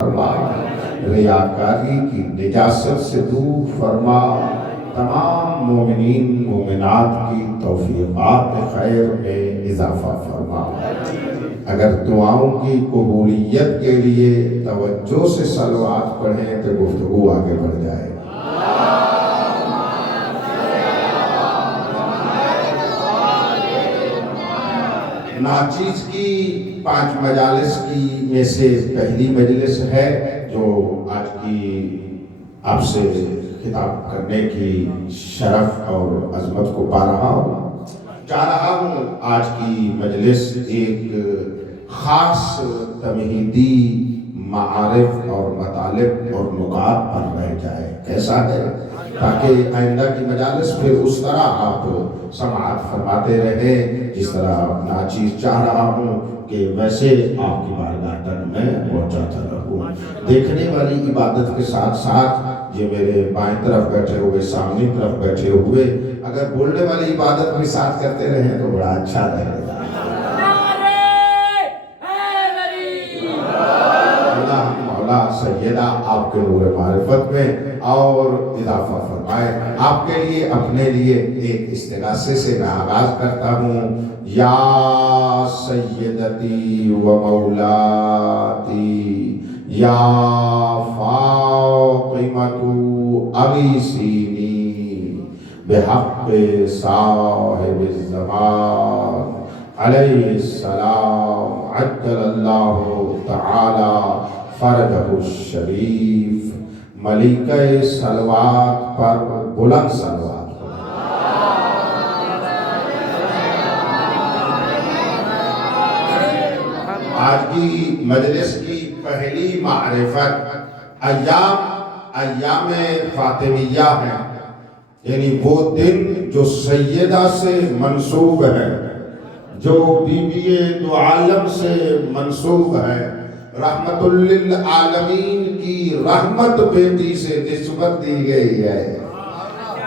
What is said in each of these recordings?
فرما، ریاکاری کی نجاست سے دور فرما، تمام مومنین مومنات کی توفیقات خیر میں اضافہ فرما۔ اگر دعاؤں کی قبولیت کے لیے توجہ سے صلوات پڑھیں تو گفتگو آگے بڑھ جائے۔ ناچیز کی 5 مجالس کی میں سے پہلی مجلس ہے جو آج کی آپ سے خطاب کرنے کی شرف اور عظمت کو پا رہا ہوں۔ چاہ رہا ہوں آج کی مجلس ایک خاص تمہیدی معارف اور مطالب اور نکات پر رہ جائے۔ کیسا ہے؟ تاکہ آئندہ کی مجالس پھر اس طرح آپ سماعت فرماتے رہیں جس طرح ناچیز چاہ رہا ہوں کہ ویسے آپ کی بارگاہ تک میں پہنچاتا رہوں۔ دیکھنے والی عبادت کے ساتھ ساتھ یہ میرے بائیں طرف بیٹھے ہوئے، سامنے طرف بیٹھے ہوئے اگر بولنے والی عبادت بھی ساتھ کرتے رہیں تو بڑا اچھا رہے گا۔ سیدہ آپ کے نور معرفت میں اور اضافہ فرمائے۔ آپ کے لیے اپنے لیے ایک استغاثے سے میں آغاز کرتا ہوں۔ یا سیدتی و مولاتی یا فاطمۃ اغیثینی بحق صاحب الزمان علیہ السلام عجل اللہ تعالی فرجہ الشریف۔ ملکہ صلوات پر بلند صلوات۔ آج کی مجلس کی پہلی معرفت ایام فاطمیہ ہے، یعنی وہ دن جو سیدہ سے منسوب ہے، جو بی بی دو عالم سے منسوب ہے، رحمت للعالمین کی رحمت بیٹی سے نسبت دی گئی ہے۔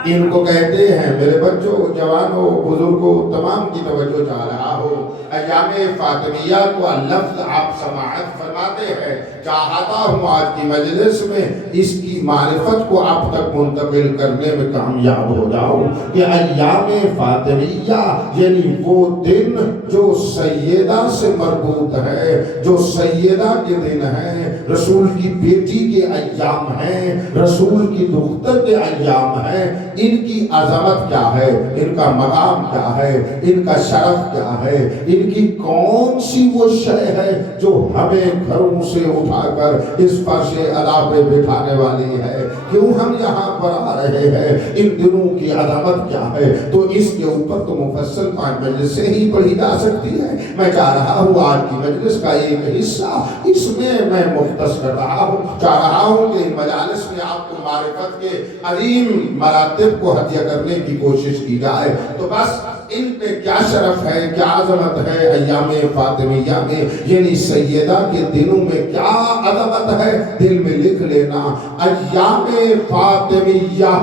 ان کو کہتے ہیں، میرے بچوں، جوانوں، بزرگوں، تمام کی توجہ چاہ رہا ہو، ایام فاطمیہ کو لفظ آپ سماعت فرماتے ہیں۔ چاہتا ہوں آج کی مجلس میں اس کی معرفت کو آپ تک منتقل کرنے میں کامیاب ہو جاؤ کہ ایام فاطمیہ یعنی وہ دن جو سیدہ سے مربوط ہے، جو سیدہ کے دن ہے، رسول کی بیٹی کے ایام ہیں، رسول کی دختر کے ایام ہیں۔ ان کی عظمت کیا ہے، ان کا مقام کیا ہے، ان کا شرف کیا ہے، ان کی کون سی وہ شے ہے جو ہمیں گھروں سے اٹھا کر اس فرش علا پہ بٹھانے والی ہے، کیوں ہم یہاں پر آ رہے ہیں، ان دنوں کی عظمت کیا ہے۔ تو اس کے اوپر تو مفصل 5 مجلس سے ہی پڑھی جا سکتی ہے۔ میں چاہ رہا ہوں آج کی مجلس کا ایک حصہ اس میں میں مختص کر رہا ہوں۔ چاہ رہا ہوں کہ مجالس میں آپ کو معرفت کے عظیم مراتب کو ہدیہ کرنے کی کوشش کی جائے۔ تو بس ان پہ کیا شرف ہے، کیا عظمت ہے ایام فاطمیہ میں، یعنی سیدہ کے دنوں میں کیا عظمت ہے، دل میں لکھ لینا۔ ایام فاطمیہ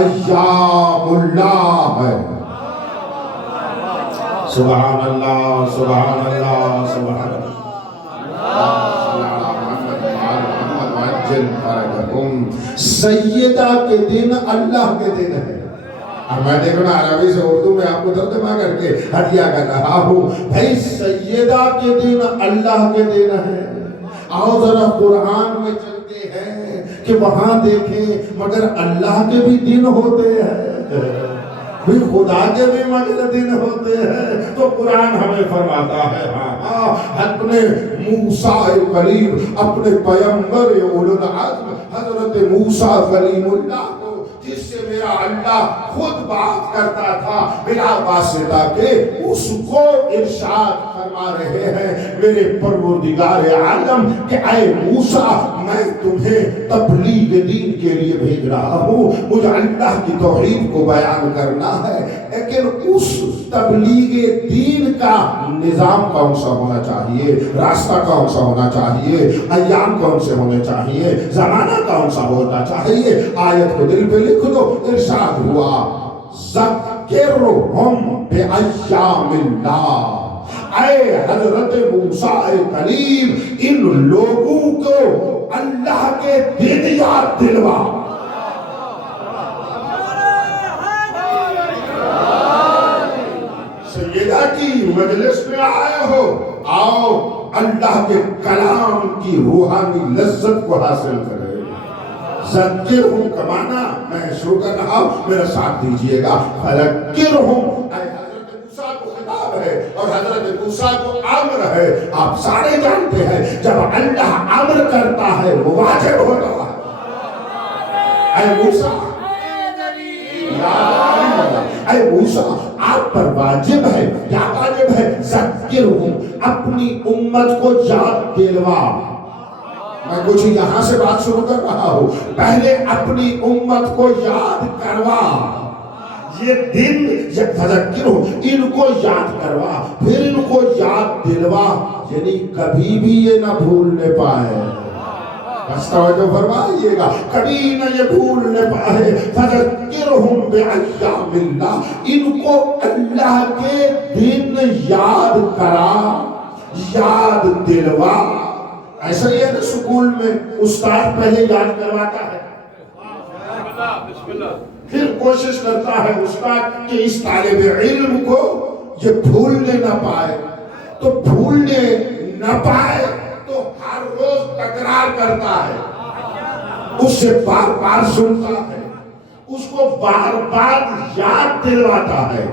ایام اللہ ہے۔ سبحان اللہ، سبحان اللہ، سبحان اللہ۔ سیدہ کے دن اللہ کے دن ہے۔ اب میں دیکھنا عربی سے اردو میں آپ کو ترجمہ کر کے ہدیہ کر رہا ہوں۔ بھائی سیدہ کے دن اللہ کے دن ہے۔ آؤ ذرا قرآن میں چلتے ہیں کہ وہاں دیکھیں مگر اللہ کے بھی دن ہوتے ہیں، بھی خدا کے بھی مگر دن ہوتے ہیں۔ تو قرآن ہمیں فرماتا ہے اپنے موسیٰ کلیم، اپنے پیغمبر اولو العزم حضرت موسیٰ کلیم اللہ کو، جس سے میرا اللہ خود بات کرتا تھا بلا واسطہ کے، اس کو ارشاد فرما رہے ہیں میرے پروردگار عالم کہ اے موسیٰ میں تمہیں تبلیغ دین کے لیے بھیج رہا ہوں، مجھے اللہ کی توحید کو بیان کرنا ہے، لیکن اس تبلیغ دین کا نظام کون سا ہونا چاہیے، راستہ کون سا ہونا چاہیے، ایام کون سے ہونے چاہیے، زمانہ کون سا ہونا چاہیے۔ آیت کو دل پہ لکھ دو۔ ارشاد ہوا ذکرہم بأیام اللہ، اے حضرت موسیٰ کلیم ان لوگوں کو اللہ کے دن یاد دلوا. سیدہ کی مجلس میں آئے ہو، آؤ اللہ کے کلام کی روحانی لذت کو حاصل کرے. ذکرہم کا معنی میں شروع کر رہا ہوں، میرا ساتھ دیجئے گا. فذکرہم حضرت موسیٰ کو خطاب ہے اور حضرت موسیٰ کو امر ہے. آپ سارے جانتے ہیں جب اللہ امر کرتا ہے وہ واجب ہوتا ہے. اے موسیٰ، اے موسیٰ آپ پر واجب ہے. کیا واجب ہے؟ ذکرہم، اپنی امت کو یاد دلوا. میں کچھ یہاں سے بات شروع کر رہا ہوں. پہلے اپنی امت کو یاد کروا. یہ دن فذکرہم، ان کو یاد کروا، پھر ان کو یاد دلوا، یعنی کبھی بھی یہ نہ بھولنے پائے. بس توجہ فرمائیے گا، کبھی نہ یہ بھولنے پائے. فذکرہم بأیام اللہ، ان کو اللہ کے دن یاد کرا، یاد دلوا. ایسا ہی ہے نا سکول میں استاد پہلے یاد کرواتا ہے، پھر کوشش کرتا ہے استاد کہ اس طالب علم کو یہ بھولنے نہ پائے. تو بھولنے نہ پائے تو ہر روز تکرار کرتا ہے، اس سے بار بار سنتا ہے، اس کو بار بار یاد دلواتا ہے.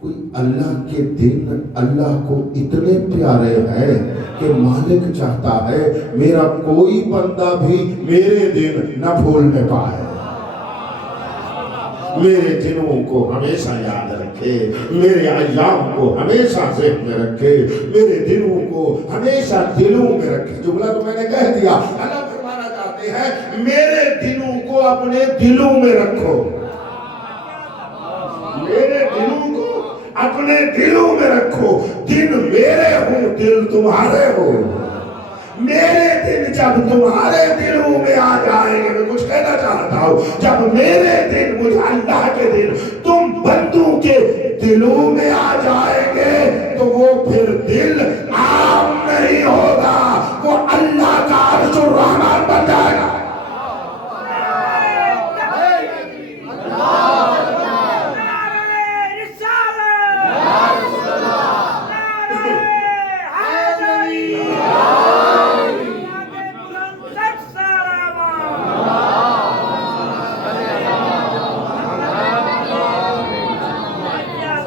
کوئی اللہ کے دن اللہ کو اتنے پیارے ہیں کہ مالک چاہتا ہے میرا کوئی بندہ بھی میرے دن نہ بھولنے پائے، میرے دنوں کو ہمیشہ یاد رکھے، میرے ایام کو ہمیشہ ذہن میں رکھے، میرے دنوں کو ہمیشہ دلوں میں رکھے. جملہ تو میں نے کہہ دیا. اللہ فرمانا چاہتے ہیں میرے دنوں کو اپنے دلوں میں رکھو، میرے دنوں کو اپنے دلوں میں رکھو. دن میرے ہوں، دل تمہارے ہو. میرے دن جب تمہارے دلوں میں آ جائیں گے، میں کچھ کہنا چاہتا ہوں، جب میرے دن، مجھے اللہ کے دن تم بندوں کے دلوں میں آ جائیں گے تو وہ پھر دل عام نہیں ہوگا، وہ اللہ کا عرش الرحمن بن جائے گا.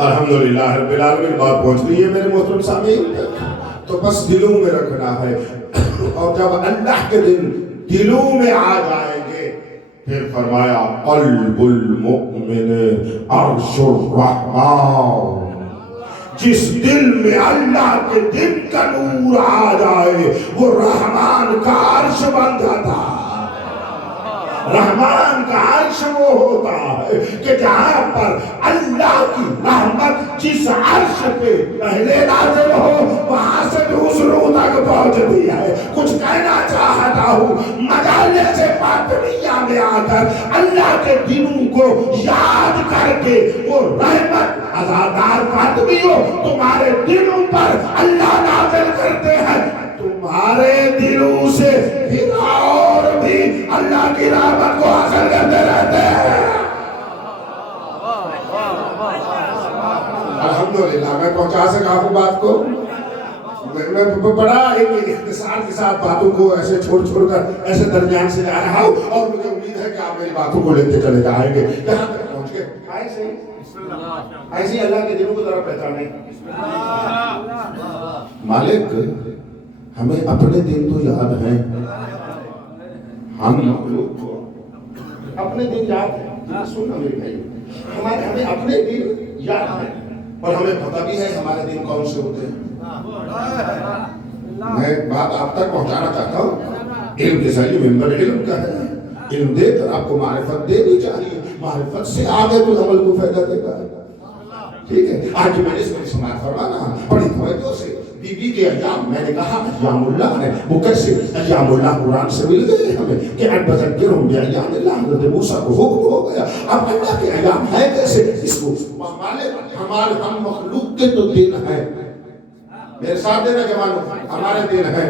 الحمدللہ رب العالمین. بات پہنچ گئی ہے میرے محترم سامعین. تو بس دلوں میں رکھنا ہے، اور جب اللہ کے دن دلوں میں آ جائیں گے پھر فرمایا قلب المؤمن عرش الرحمن. جس دل میں اللہ کے دن کا نور آ جائے وہ رحمان کا عرش بن جاتا ہے. رحمان کا عرش وہ ہوتا ہے کہ جہاں پر اللہ کی رحمت جس عرش پہ پہلے نازل ہو وہاں سے دوسروں تک پہنچتی ہے. کچھ کہنا چاہتا ہوں، مجالس فاطمیہ میں آ کر اللہ کے دنوں کو یاد کر کے وہ رحمت عزادار فاطمیوں تمہارے دلوں پر اللہ نازل کرتے ہیں. تمہارے دلوں سے پھر اور بھی اللہ کی رحمت کو حاصل کرتے رہتے ہیں. الحمدللہ میں پہنچا سکا ہوں بات کو. میں بڑا ایک اختصار کے ساتھ باتوں کو ایسے چھوڑ کر ایسے درمیان سے جا رہا ہوں، اور مجھے امید ہے کہ آپ میری باتوں کو لیتے چلے جائیں گے. یہاں تک پہنچ گئے. ایسے اللہ کے دلوں کو ذرا پہچانے. مالک ہمیں اپنے دن تو یاد ہیں، ہم مخلوق کو اپنے دن یاد ہیں. سننا میرے بھائی، ہمیں اپنے دن یاد ہیں اور ہمیں پتہ بھی ہے ہمارے دن کون سے ہوتے ہیں. میں بات آپ تک پہنچانا چاہتا ہوں. علم کے ذریعے ممبر علم کا ہے. علم دے کر آپ کو معرفت دینی چاہیے. معرفت سے آگے تو عمل کو فائدہ دے گا. ٹھیک ہے. آج میں اس میں سماعت فرمانا بڑی توجہ سے. بی بی کے ایام میں نے کہا ایام اللہ ہے، وہ کیسے ایام اللہ قرآن سے مل گئے ہمیں کہ ان بذکرہم بایام اللہ. حضرت موسیٰ کو حکم ہو گیا. اب اللہ کے ایام ہے کیسے؟ اس کو ہمارے ہم مخلوق کے تو دن ہیں. میرے ساتھ دینا جوانوں، ہمارے دن ہیں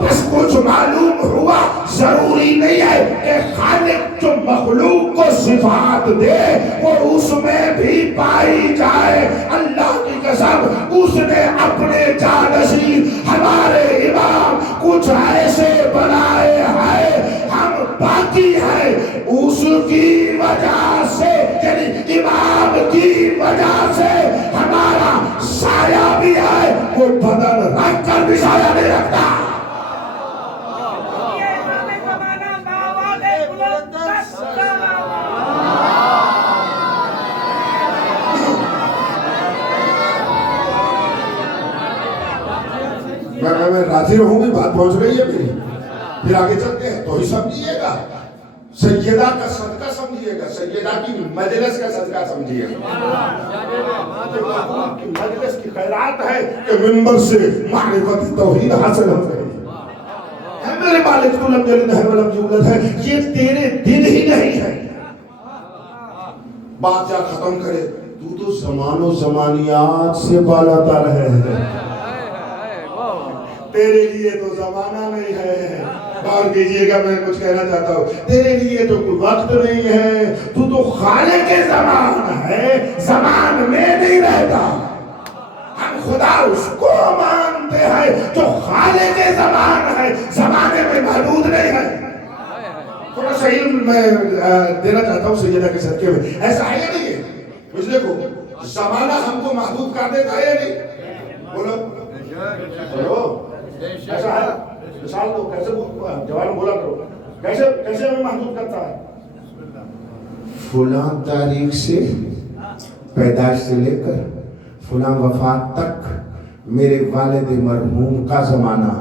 بس کچھ معلوم ہوا ضروری نہیں ہے کہ خالق جو مخلوق کو صفات دے وہ اس میں بھی پائی جائے. اللہ کی قسم اس نے اپنے جانشین ہمارے امام کچھ ایسے بنائے ہیں ہم باقی ہیں اس کی وجہ سے، یعنی امام کی وجہ سے ہمارا سایہ بھی ہے، وہ بدن رکھ کر بھی سایہ نہیں رکھتا. میں راضی رہوں گی، بات پہنچ رہی ہے میری. پھر آگے چلتے ہیں تو ہی سمجھیے گا، سیدہ کا صدقہ سمجھیے گا، سیدہ کی مجلس کا صدقہ سمجھیے گا. مجلس کی خیرات ہے کہ منبر سے معرفت توحید حاصل ہو گئی ہے. میرے مالک تو لم یلد ولم یولد ہے، یہ تیرے دل ہی نہیں ہے. بات جا ختم کرے، تو زمان و زمانیات سے بالا تر ہے. تیرے لیے تو زمانہ نہیں ہے. غور کیجئے گا، میں کچھ کہنا چاہتا ہوں. تیرے لیے تو کوئی وقت نہیں ہے، تو خالق زمان ہے، زمان میں نہیں رہتا. ہم خدا اس کو مانتے ہیں جو خالق زمان ہے، زمانے میں محدود نہیں ہے. تھوڑا سا علم میں دینا چاہتا ہوں سیدہ کے صدقے میں. ایسا ہے یا نہیں ہے؟ کچھ دیکھو، زمانہ ہم کو محدود کر دیتا ہے یا نہیں؟ بولو بولو، ایسا ہے؟ مثال دو، کیسے جوان بولا کرو، کیسے ہمیں محدود کرتا ہے؟ فلاں تاریخ سے پیدائش سے لے کر فلاں وفات تک میرے والد مرحوم کا زمانہ،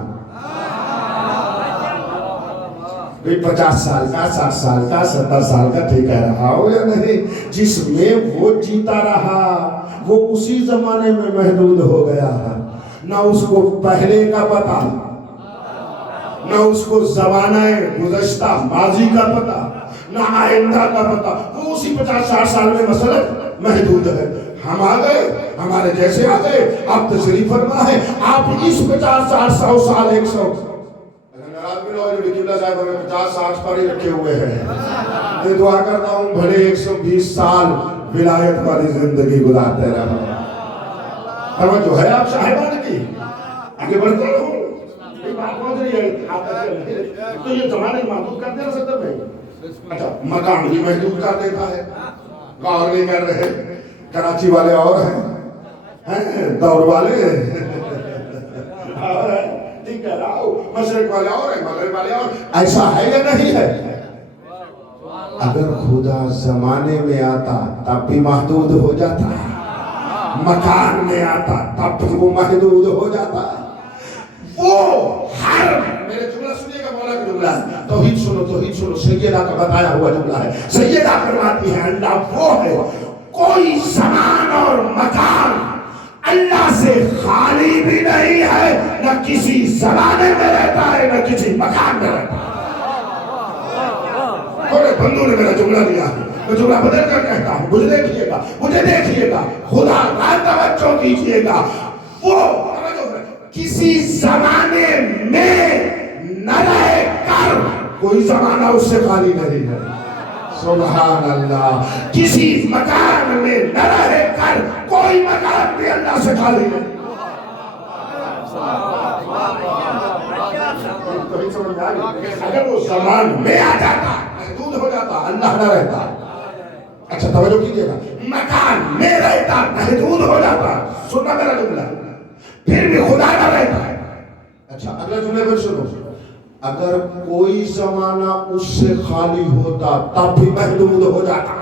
50 سال کا، 60 سال کا، 70 سال کا، ٹھیک ہے رہا ہو یا نہیں، جس میں وہ جیتا رہا وہ اسی زمانے میں محدود ہو گیا ہے. نہ اس کو پہلے کا پتا، نہ اس کو زمانہ گزشتہ ماضی کا پتا، نہ آئندہ کا پتا. وہ اسی 50-60 سال میں مثلا محدود ہے. ہم آ گئے، ہمارے جیسے آ گئے، آپ تشریف فرما ہے. آپ اس 50-60 سال 100 ناراض بھی نہ ہو جو وکیلہ صاحب ہمیں 50-60 پر ہی رکھے ہوئے ہیں. میں دعا کرتا ہوں بھلے 120 سال ولایت والی زندگی گزارتے رہو. توجہ ہے آپ صاحبان کی؟ آگے بڑھتے رہو. بات پہنچ رہی ہے تو یہ زمانے محدود کر دے سکتا ہے. اچھا، مقام بھی محدود کر دیتا ہے. غور نہیں کر رہے. کراچی والے اور ہیں، دور والے اور ہیں، ٹھیک ہے راؤ، مشرق والے اور ہیں، مغرب والے اور. ایسا ہے یا نہیں ہے؟ اگر خدا زمانے میں آتا تب بھی محدود ہو جاتا ہے، مکان میں آتا تب بھی وہ محدود ہو جاتا ہے. وہ ہر، میرے جملہ سنیے گا، مولا کا جملہ ہے، توحید سنو، توحید سنو. سیدہ کا بتایا ہوا جملہ ہے. سیدہ فرماتی ہے اللہ وہ ہے، کوئی زمان اور مکان اللہ سے خالی بھی نہیں ہے، نہ کسی زمانے میں رہتا ہے نہ کسی مکان میں رہتا ہے. تھوڑے بندوں نے میرا جملہ لیا ہے، میں جملہ بدل کر کہتا ہوں. مجھے دیکھیے گا، مجھے دیکھیے گا، خدا کا توجہ کیجیے گا. وہ کسی زمانے میں نہ رہ کر کوئی زمانہ اس سے خالی نہیں ہے. سبحان اللہ. کسی مکان میں نہ رہ کر کوئی مکان بھی اللہ سے خالی نہیں. اگر وہ زمان میں آ جاتا محدود ہو جاتا، اللہ نہ رہتا. اچھا توجہ کیجیے گا، مکان میں رہتا محدود ہو جاتا. سننا میرا جملہ، پھر بھی خدا نہ رہتا ہے. اچھا اگلا جملے پر سنو، اگر کوئی زمانہ اس سے خالی ہوتا تب بھی محدود ہو جاتا.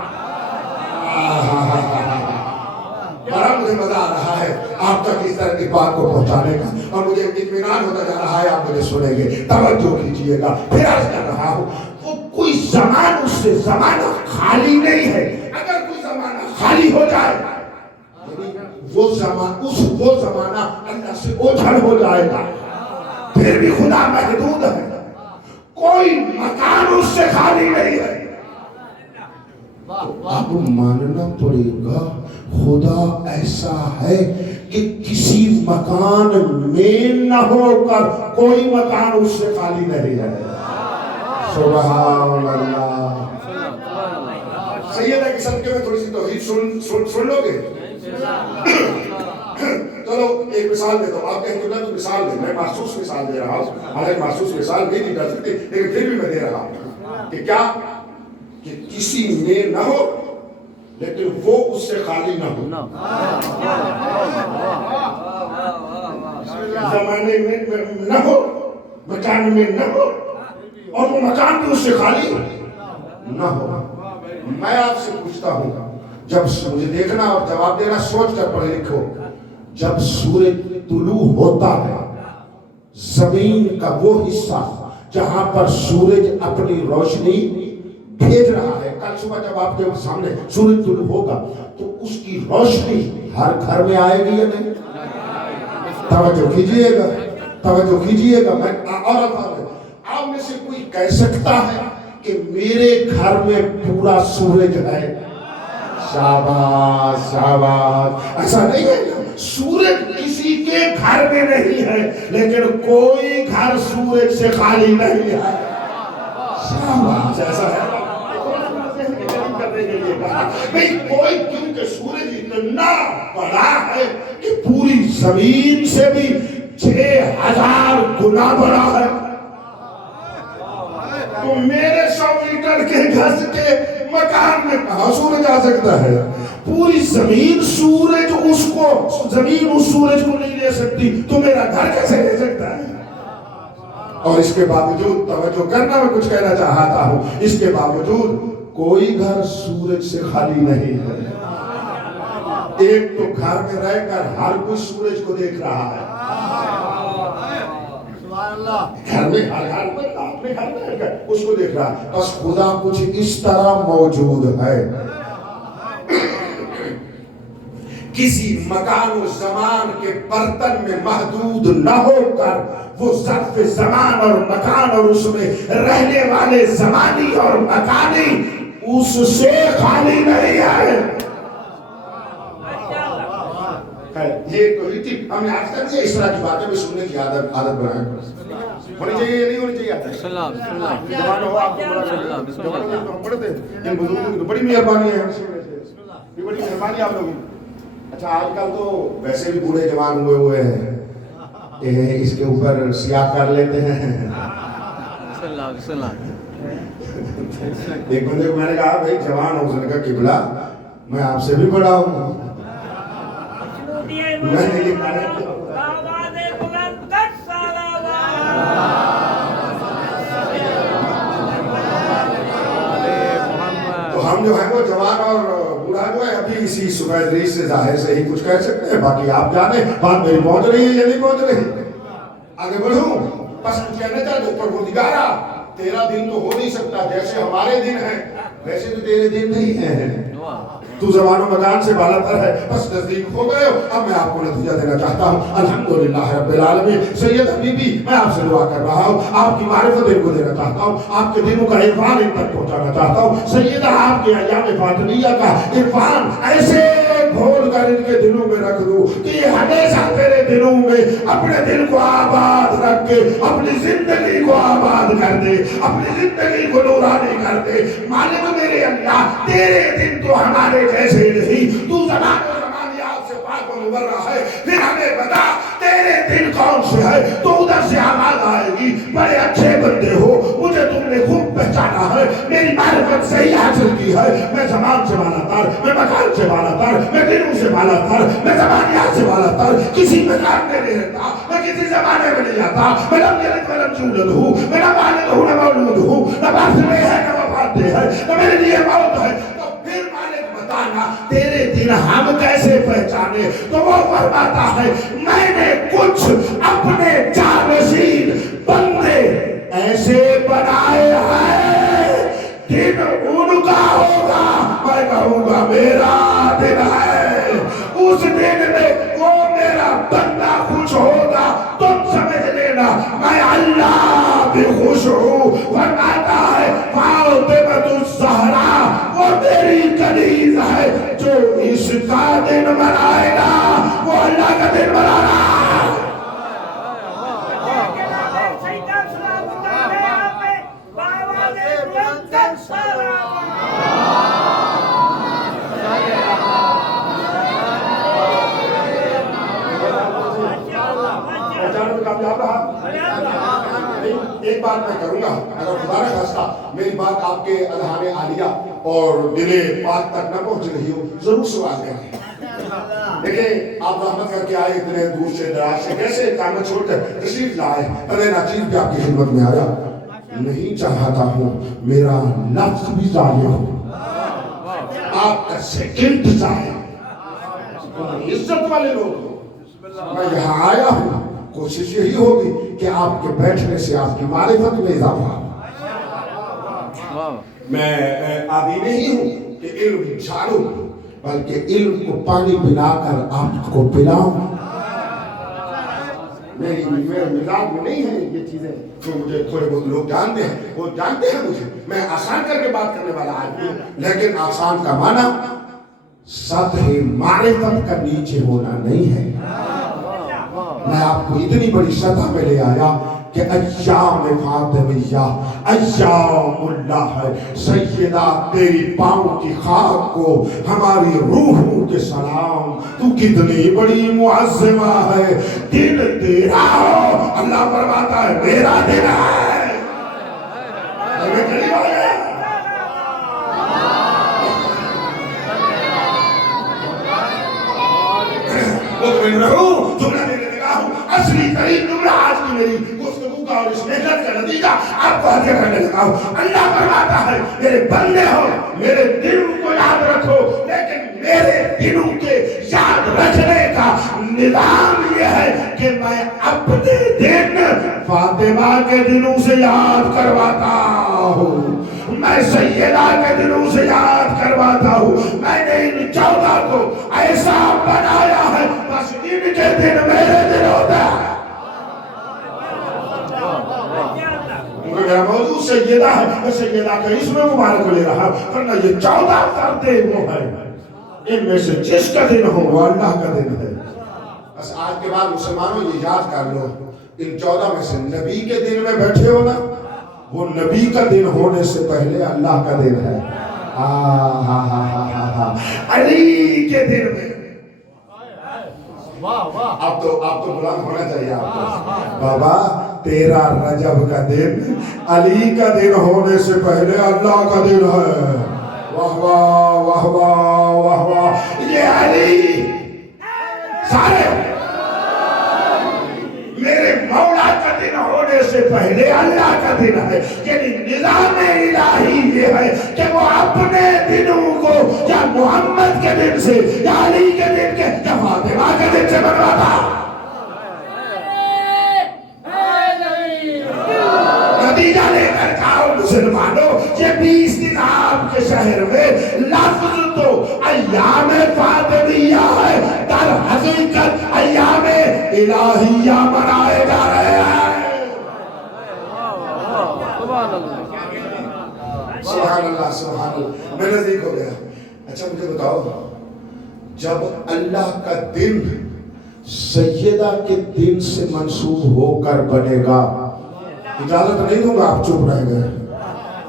بڑا مجھے مزہ آ رہا ہے آپ تک اس طرح کی بات کو پہنچانے کا، اور مجھے اطمینان ہوتا جا رہا ہے آپ مجھے سنیں گے. توجہ کیجیے گا. پھر عرض کر رہا ہوں، وہ کوئی زمان اس سے زمانہ خالی نہیں ہے. اگر کوئی زمانہ خالی ہو جائے وہ زمانہ اللہ سے اوجھل ہو جائے گا. پھر بھی خدا محدود ہے، کوئی مکان اس سے خالی نہیں ہے. تو اب ماننا پڑے گا خدا ایسا ہے کہ کسی مکان میں نہ ہو کر کوئی مکان اس سے خالی نہیں ہے. سبحان اللہ. سیدہ کی صدقے میں تھوڑی سی توحید سن لو گے. چلو ایک مثال دیتا ہوں. آپ کہیں گے تو مثال دیں. میں محسوس مثال دے رہا ہوں. حالانکہ محسوس مثال نہیں دی جا سکتی لیکن پھر بھی میں دے رہا ہوں کہ کیا کہ کسی میں نہ ہو لیکن وہ اس سے خالی نہ ہو. زمانے میں نہ ہو, مکان میں نہ ہو, اور وہ مکان بھی اس سے خالی نہ ہو. میں آپ سے پوچھتا ہوں, جب مجھے دیکھنا اور جواب دینا سوچ کر پڑھے لکھو. جب سورج طلوع ہوتا ہے, زمین کا وہ حصہ جہاں پر سورج اپنی روشنی بھیج رہا ہے, کل صبح جب آپ کے سامنے سورج طلوع ہوگا تو اس کی روشنی ہر گھر میں آئے گی یا نہیں؟ توجہ کیجئے گا, توجہ کیجئے گا. میں اور آپ میں سے کوئی کہہ سکتا ہے کہ میرے گھر میں پورا سورج ہے؟ شاباش شاباش. ایسا نہیں ہے, سورج کسی کے گھر میں نہیں ہے لیکن کوئی گھر سورج سے خالی نہیں ہے. شاباش. ایسا ہے نہیں کوئی, کیونکہ سورج اتنا بڑا ہے کہ پوری زمین سے بھی 6000 گنا بڑا ہے. تو میرے 100 میٹر کے گز کے مکان میں کہاں سورج آ سکتا ہے؟ پوری زمین سورج اس کو, زمین اس سورج کو نہیں لے سکتی, تو میرا گھر کیسے لے سکتا ہے؟ اور اس کے باوجود توجہ کرنا, میں کچھ کہنا چاہتا ہوں, اس کے باوجود کوئی گھر سورج سے خالی نہیں ہے. ایک تو گھر میں رہ کر ہر کوئی سورج کو دیکھ رہا ہے. گھر میں ہر گھر میں اپنے گھر میں رہ کر اس کو دیکھ رہا ہے. بس خدا کچھ اس طرح موجود ہے, کسی مکان و زمان کے برتن میں محدود نہ ہو کر وہ ظرف زمان اور مکان اور اس میں رہنے والے زمانی اور مکانی اس سے خالی نہیں ہے. یہ تو ہی تھی. ہم نے آج تک اس طرح کی باتیں بھی سننے کی عادت بنائیں. ہونی چاہیے یا نہیں ہونی چاہیے؟ زبان ہو آپ کو ہم پڑھتے ہیں. ان بزرگوں کی تو بڑی مہربانی ہے, یہ بڑی مہربانی آپ لوگوں کی. اچھا آج کل تو ویسے بھی بوڑھے جوان ہوئے ہیں, اس کے اوپر سیاہ کر لیتے ہیں. ایک بندے کو میں نے کہا بھائی جوان ہو, اس نے کہا قبلہ میں آپ سے بھی بڑا ہوں. میں نے یہ کہا تو ہم جو ہے وہ جوان اور بوڑھا جو ہے ابھی اسی سبیدری سے ظاہر سے ہی کچھ کہہ سکتے ہیں. باقی آپ جانے بات میری پہنچ رہی ہے یا نہیں پہنچ رہی. آگے بڑھوں, بس کچھ کہنا چاہتے ہوں. پروردگارا تیرا دن تو ہو نہیں سکتا جیسے ہمارے دن ہیں, ویسے تو تیرے دن نہیں ہیں. تو زبان و مکان سے بالا تر ہے, بس نزدیک ہو گئے ہو. اب میں آپ کو نتیجہ دینا چاہتا ہوں. الحمدللہ رب العالمین. سید حبیبی میں آپ سے دعا کر رہا ہوں, آپ کی معرفت ان کو دینا چاہتا ہوں, آپ کے دلوں کا عرفان ان تک پہنچانا چاہتا ہوں. سیدہ آپ کے ایام فاطمیہ کا عرفان ایسے کھول کر ان کے دلوں میں رکھ دوں کہ یہ ہمیشہ تیرے دلوں میں اپنے دل کو آباد رکھ کے اپنی زندگی کو آباد کر دے, اپنی زندگی کو نورانی کر دے. مالک میرے اللہ, تیرے دن تو ہمارے جیسے نہیں, تو زمان و زمانیات سے پاک و مبرہ ہے. پھر ہمیں بتا تیرے دن کون سے ہے, تو ادھر سے آواز آئے گی بڑے اچھے بندے ہو, مجھے تم نے خوب پہچانا ہے, میری معرفت صحیح حاصل کی ہے. میں زمان سے بالا تر, میں مکان سے بالا تر, میں دلوں سے بالا تر, میں زمانیات سے بالا تر, کسی مکان میں نہیں رہتا, میں کسی زمانے میں نہیں جاتا. میں لم یلد ولم یولد ہوں, میں نہ والد ہوں نہ مولود ہوں, نہ باپ سے ہے نہ وفات دہ ہے, نہ میرے لیے موت ہے. تو پھر مالک بتانا تیرے دن ہم کیسے پہچانے؟ تو وہ فرماتا ہے میں نے کچھ اپنے جانشین بندے ایسے بنائے ہیں, دن ان کا ہوگا, میں کہوں گا میرا دن ہے. اس دن میں وہ میرا بندہ خوش ہوگا, تم سمجھ لینا میں اللہ بھی خوش ہوں. فرماتا ہے فاطمہ الزہرا, وہ میری جس کا دن منائے گا وہ اللہ کا دن منا رہا ہے۔ ایک بات میں کروں گا، اگر خدا نہ خواستہ میری بات آپ کے اذہان عالیہ اور دل پاک تک نہ پہنچ رہی ہو، ضرور سوال کریں۔ دیکھیں آپ رحمت کر کے آئے اتنے دور سے دراز سے، کیسے کام چھوڑ کر تشریف لائے، میں ناچیز بھی آپ کی خدمت میں آیا۔ نہیں چاہتا ہوں میرا لفظ بھی ضائع ہو، آپ کا سیکنڈ ضائع، عزت والے لوگ ہو۔ میں یہاں آیا ہوں، کوشش یہی ہوگی کہ آپ کے بیٹھنے سے آپ کی معرفت میں اضافہ ہو۔ میں عادی نہیں ہوں کہ علم جھاڑوں، بلکہ علم کو پانی پلا کر آپ کو پلاؤں۔ میرے مزاج میں نہیں ہے یہ چیزیں جو مجھے تھوڑے بہت لوگ جانتے ہیں، وہ جانتے ہیں مجھے، میں آسان کر کے بات کرنے والا آدمی ہوں، لیکن آسان کا معنی سطح معرفت کا نیچے ہونا نہیں ہے۔ میں آپ کو اتنی بڑی سطح میں لے آیا کہ ایام فاطمیہ، ایام اللہ ہے، سیدہ تیری پاؤں کی خاک کو ہماری روحوں کے سلام، تو کتنی بڑی معظمہ ہے، دن تیرا ہو، اللہ فرماتا ہے میرا دن ہے۔ ہمیں قریب آ گیا، مطمئن رہو، جملہ میرے نگاہ ہوں، اصلی ترین جملہ آج کی میری گفتگو کا اور اس محنت کا نتیجہ آپ کو ہدیہ کرنے لگا ہوں۔ اللہ فرماتا ہے میرے بندے ہو، میرے دلوں کو یاد رکھو، لیکن میرے دلوں کے یاد رکھنے کا نظام یہ ہے کہ میں اپنے دن فاطمہ کے دنوں سے یاد کرواتا ہوں، میں سیدہ کے دنوں سے یاد کرواتا ہوں۔ میں نے ان 14 کو ایسا بنایا ہے بس ان کے دن میرے دن ہوتا ہے۔ میرا موضوع سیدہ ہے، میں سیدہ کا اسم مبارک لے رہا ہوں، ورنہ یہ 14 فردیں وہ ہیں، ان میں سے جس کا دن ہو وہ اللہ کا دن ہے۔ بس آج کے بعد مسلمانوں یہ یاد کر لو، ان 14 میں سے نبی کے دن میں بیٹھے ہو نا، وہ نبی کا دن ہونے سے پہلے اللہ کا دن ہے۔ علی کے دن میں اب تو بلند ہونا چاہیے آپ کو، بابا تیرا رجب کا دن علی کا دن ہونے سے پہلے اللہ کا دن ہے۔ واہ واہ واہ واہ واہ واہ، یہ علی سارے میرے مولا کا دن ہونے سے پہلے اللہ کا دن ہے، یعنی نظام الہی یہ ہے کہ وہ اپنے دنوں کو یا محمد کے دن سے یا علی کے دن کے یا فاطمہ کے دن سے بنواتا۔ نتیجہ لے کر کہو مسلمانوں، یہ 20 دن آپ کے شہر میں لفظ تو ایام فاطمیہ ہے، در حقیقت ایام الہیہ منائے جا رہے ہیں۔ سبحان اللہ سبحان اللہ، میں نزدیک ہو گیا۔ اچھا مجھے بتاؤ، جب اللہ کا دن سیدہ کے دن سے منسوب ہو کر بنے گا، اجازت نہیں دوں گا آپ چپ رہ گئے،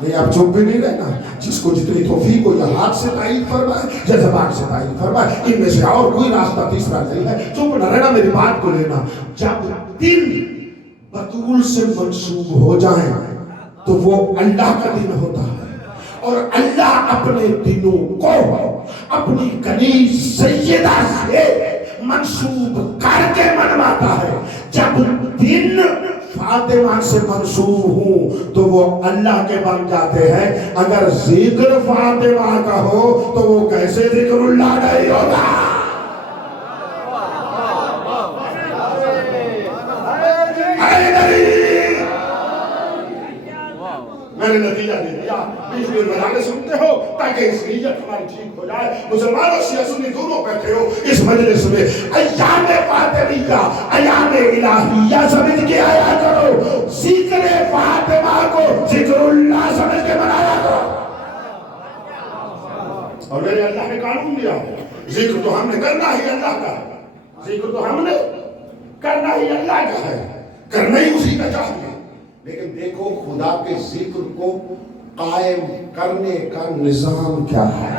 نہیں آپ چپ بھی نہیں رہنا، جس کو جتنی توفیق ہو یا ہاتھ سے تائید فرمائے یا زبان سے تائید فرمائے، ان میں سے اور کوئی راستہ تیسرا نہیں ہے، چپ نہ رہنا، میری بات کو لینا۔ جب دن بطول سے منسوب ہو جائیں تو وہ اللہ کا دن ہوتا ہے، اور اللہ اپنے دنوں کو اپنی کنیز سیدہ سے منسوب کر کے منواتا ہے۔ جب دن فاطمہ سے منسوب ہوں تو وہ اللہ کے بن جاتے ہیں، اگر ذکر فاطمہ کا ہو تو وہ کیسے ذکر اللہ نہیں ہوگا؟ میں نے نتیجہ دے دیا، 20 دن بجانے سنتے ہو تاکہ اس نیت ہماری ٹھیک ہو جائے۔ مسلمانوں شیعہ سنی دونوں بیٹھے ہو اس مجلس میں، ایام فاطمیہ ایام الہیہ سمجھ کے آیا کرو، ذکر فاطمہ کو ذکر اللہ سمجھ کے منایا کرو۔ اور میرے اللہ نے قانون دیا ذکر تو ہم نے کرنا ہی اللہ کا ہے، ذکر تو ہم نے کرنا ہی اللہ کا ہے، کرنا ہی اسی کا چاہیے، لیکن دیکھو خدا کے ذکر کو قائم کرنے کا نظام کیا ہے۔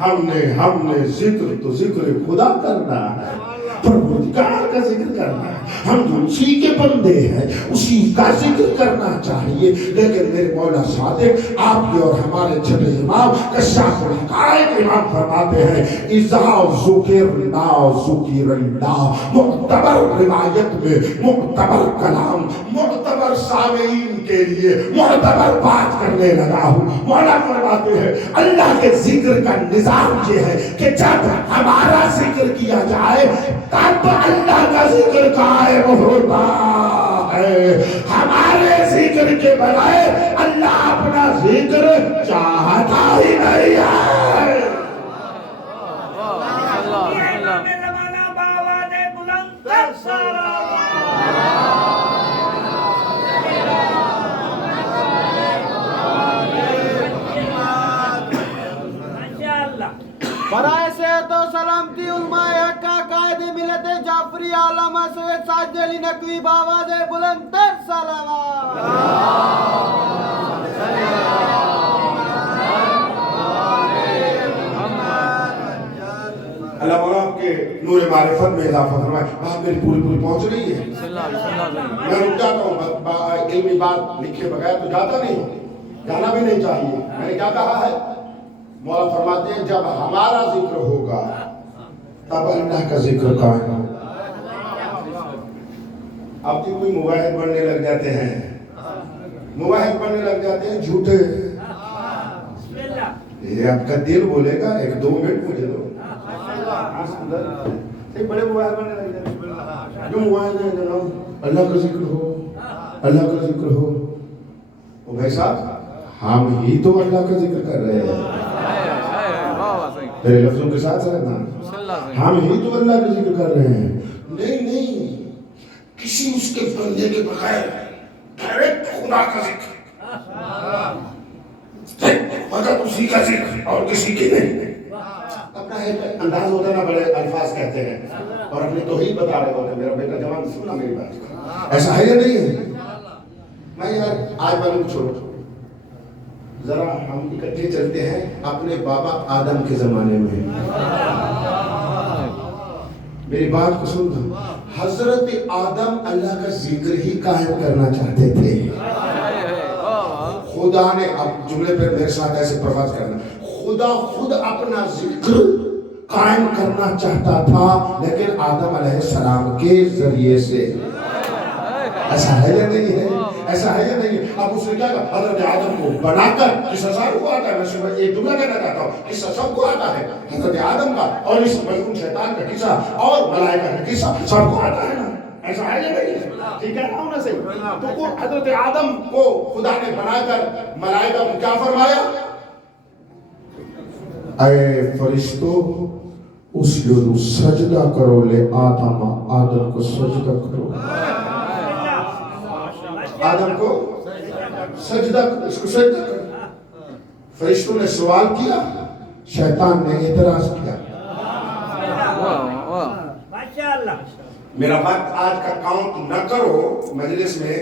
ہم نے ذکر تو ذکر خدا کرنا ہے، پروردگار کا ذکر کرنا ہے، ہم جو اسی کے بندے ہیں اسی کا ذکر کرنا چاہیے، لیکن میرے مولا صادق آپ کے اور ہمارے چھٹے امام کشاف الحقائق امام فرماتے ہیں اذا ذکرنا ذکر اللہ، معتبر روایت میں معتبر کلام، معتبر سامعین کے لیے معتبر بات کرنے لگا ہوں۔ مولا فرماتے ہیں اللہ کے ذکر کا نظام یہ ہے کہ جب ہمارا ذکر کیا جائے تب اللہ کا ذکر قائم ہوتا ہے، ہمارے ذکر کے بغیر اللہ اپنا ذکر چاہتا ہی نہیں ہے۔ برائے صحت و سلامتی علماء حق کا قائد ملت جعفری علامہ سید ساجد علی نقوی بآواز بلند تر صلوات۔ اللہ مولا آپ کے نور معرفت میں اضافہ فرمائے۔ بات میری پوری پہنچ رہی ہے؟ میں رک جاتا ہوں، علمی بات لکھے بغیر تو جاتا نہیں ہوں، جانا بھی نہیں چاہیے۔ میں نے کیا کہا ہے؟ مولا فرماتے ہیں جب ہمارا ذکر ہوگا تب اللہ کا ذکر قائم ہوگا۔ اب تو کوئی مواحد بننے لگ جاتے ہیں، مواحد بننے لگ جاتے ہیں جھوٹے۔ یہ آپ کا دل بولے گا 1-2 منٹ مجھے دو، بڑے مواحد بننے لگ جاتے ہیں، جو مواحد ہیں جناب اللہ کا ذکر ہو، اللہ کا ذکر ہو۔ وہ بھائی صاحب ہم ہی تو اللہ کا ذکر کر رہے ہیں، میرے لفظوں کے ساتھ رہنا، ہم ہی تو اللہ کا ذکر کر رہے ہیں۔ نہیں کسی اس کے بندے کے بغیر ڈائریکٹ خدا کا ذکر، مگر اسی کا ذکر اور کسی کی نہیں۔ اپنا ایک انداز ہوتا ہے نا، بڑے الفاظ کہتے ہیں اور اپنی توحید بتا رہے ہوتے ہیں۔ میرا بیٹا جوان سننا میری بات، ایسا ہے یا نہیں ہے؟ میں یار آج معلوم چھوڑو، ذرا ہم اکٹھے چلتے ہیں اپنے بابا آدم کے زمانے میں۔ میری بات کو سننا، حضرت آدم اللہ کا ذکر ہی قائم کرنا چاہتے تھے۔ خدا نے، اب جملے پر میرے ساتھ ایسے پرواز کرنا، خدا خود اپنا ذکر قائم کرنا چاہتا تھا لیکن آدم علیہ السلام کے ذریعے سے۔ ایسا ہے یا نہیں ہے؟ ایسا ہے یا نہیں ہے؟ اب اس نے کیا کہا؟ حضرت آدم کو بنا کر قصہ سب کو آتا ہے، میں صبح ایک جملہ کہنا چاہتا ہوں، قصہ سب کو آتا ہے، حضرت آدم کا اور اس ملعون شیطان کا قصہ اور ملائکہ کا قصہ سب کو آتا ہے نا، ایسا ہے یا نہیں ہے؟ ٹھیک ہے نا، ہونا صحیح۔ تو وہ حضرت آدم کو خدا نے بنا کر ملائکہ کو کیا فرمایا؟ اے فرشتو اسجدوا، سجدہ کرو لے آدم، آدم کو سجدہ کرو، آدم کو سجدہ کرو، اس کو سجدہ کرو۔ فرشتوں نے سوال کیا، شیطان نے اعتراض کیا۔ میرا وقت آج کا کاؤنٹ نہ کرو مجلس میں،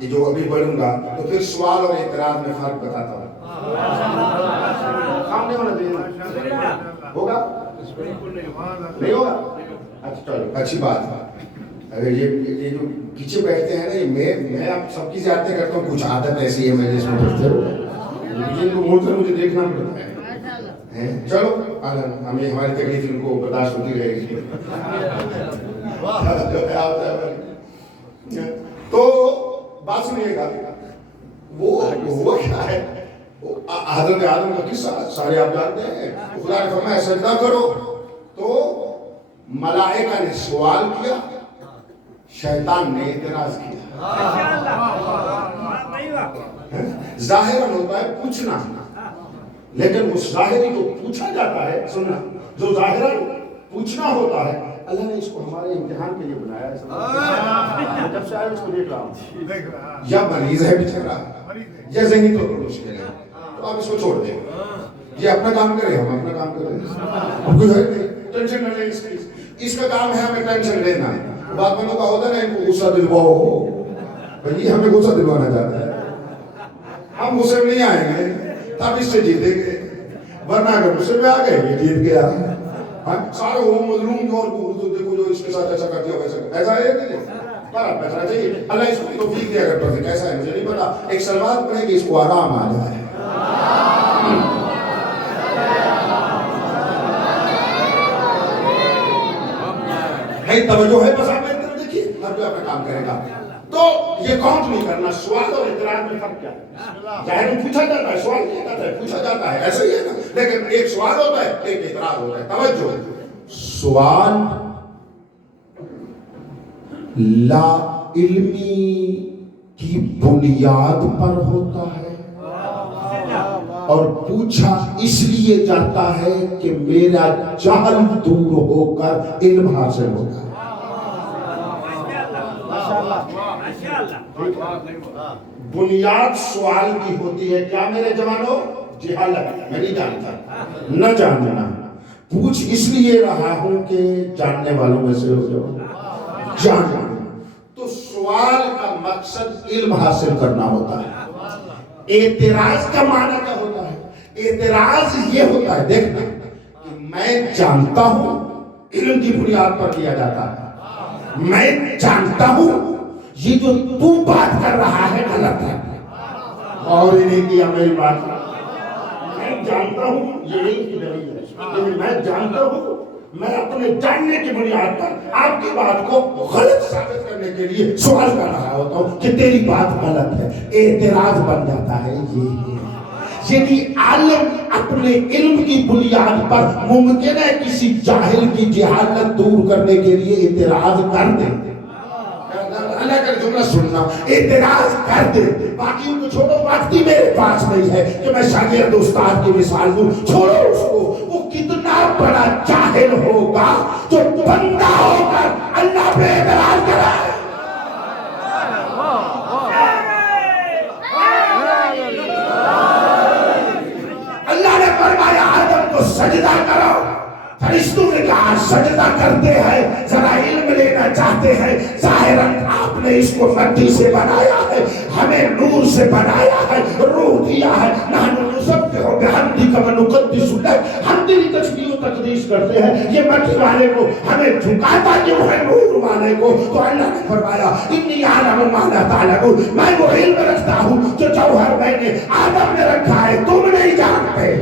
یہ جو ابھی بڑھوں گا تو پھر سوال اور اعتراض میں فرق بتاتا ہوں۔ کام نہیں ہونا چاہیے، ہوگا نہیں ہوگا؟ اچھا چلو، اچھی بات ہے۔ اگر یہ جو پیچھے بیٹھتے ہیں نا، میں اب سب کی زیادتی کرتا ہوں، کچھ عادت ایسی ہے مجلس میں بیٹھتے ہو، جن کو بول کر مجھے دیکھنا پڑتا ہے۔ چلو ہمیں ہماری تکلیف ان کو برداشت ہوتی رہے گی۔ تو بات سنیے گا، وہ کیا ہے؟ حضرت آدم کا قصہ سارے آپ جانتے ہیں۔ خدا نے فرمایا سجدہ کرو، تو ملائکہ نے سوال کیا، شیطان نے اعتراض کیا۔ ظاہراً ہوتا ہے پوچھنا، لیکن وہ ظاہری جو پوچھا جاتا ہے، سننا، جو ظاہراً پوچھنا ہوتا ہے، اللہ نے اس کو ہمارے امتحان کے لیے بنایا ہے۔ جب سے آئے اس کو دیکھ رہا ہوں، یا مریض ہے بیچارہ، یا ذہنی طور پر مشکل ہے، تو آپ اس کو چھوڑ دیں، یہ اپنا کام کرے، ہم اپنا کام کریں، ہم کوئی ہے نہیں، ٹینشن نہ لیں اس کی، اس کا کام ہے ہمیں ٹینشن لینا۔ بعد میں کا ہوتا ہے نا ان کو غصہ دلواؤ ہو، بھئی ہمیں غصہ دلوانا چاہتا ہے، ہم غصے میں نہیں آئیں گے تب اس سے جیتیں گے، ورنہ اگر غصے میں آ گئے یہ جیت گیا۔ سارے وہ مظلوم جو اور دیکھو جو اس کے ساتھ ایسا کر دیا ویسا ایسا ہے نہیں، پر پیسہ چاہیے، اللہ اس کو توفیق دے اگر پڑھے کیسا ہے مجھے نہیں پتا، ایک سلوات پڑھے کہ اس کو آرام آ جائے۔ توجہ ہے بس آپ ادھر دیکھیے، ہر کوئی اپنا کام کرے گا۔ تو یہ کاؤنٹ نہیں کرنا، سوال اور اعتراض میں فرق کیا ہے؟ ظاہر پوچھا جاتا ہے، سوال کیا جاتا ہے، پوچھا جاتا ہے، ایسا ہی ہے نا، لیکن ایک سوال ہوتا ہے ایک اعتراض ہوتا ہے۔ توجہ، سوال لا علمی کی بنیاد پر ہوتا ہے اور پوچھا اس لیے جاتا ہے کہ میرا جہل دور ہو کر علم حاصل ہوگا۔ بنیاد سوال کی ہوتی ہے کیا میرے جوانوں؟ جہالت، میں نہیں جانتا، نہ جاننا، پوچھ اس لیے رہا ہوں کہ جاننے والوں میں سے ہو جاؤ، جاننا۔ تو سوال کا مقصد علم حاصل کرنا ہوتا ہے۔ اعتراض کا معنی کیا ہوتا ہے؟ اعتراض یہ ہوتا ہے، دیکھنا کہ میں جانتا ہوں، علم کی بنیاد پر کیا جاتا ہے، میں جانتا ہوں یہ جو تو بات کر رہا ہے غلط ہے، اور انہیں کیا میری بات، میں جانتا ہوں یہ علم کی دلیل ہے، لیکن میں جانتا ہوں میں اپنے جاننے کی بنیاد پر آپ کی بات کو غلط ثابت کرنے کے لیے سوال کر رہا ہوتا ہوں کہ تیری بات غلط ہے۔ اعتراض بن جاتا ہے یعنی عالم اپنے علم کی بنیاد پر ممکن ہے کسی جاہل کی جہالت دور کرنے کے لیے اعتراض کر دے، اللہ کا جملہ سننا، اعتراض کر دے، باقی ان کو چھوڑو، وقت ہی میرے پاس نہیں ہے کہ میں شاگرد استاد کی مثال دوں، چھوڑو اس کو، وہ کتنا بڑا جاہل ہوگا جو بندہ ہو کر اللہ پہ اعتراض کرا ہے۔ اللہ نے فرمایا آدم کو سجدہ کرو، فرشتوں نے کہا سجدہ کرتے ہیں، ذرا علم لینا چاہتے ہیں، ظاہراً آپ نے اس کو مٹی سے بنایا ہے، ہمیں نور سے بنایا ہے، روح دیا ہے، نحن نسبح بحمدک ونقدس لک، ہم تیری تسبیح و تقدیس کرتے ہیں، یہ مٹی والے کو ہمیں جھکاتا کیوں ہے نور والے کو؟ تو اللہ نے فرمایا انی اعلم ما لا تعلمون، میں وہ علم رکھتا ہوں جو جوہر میں نے آدم نے رکھا ہے تم نہیں جانتے۔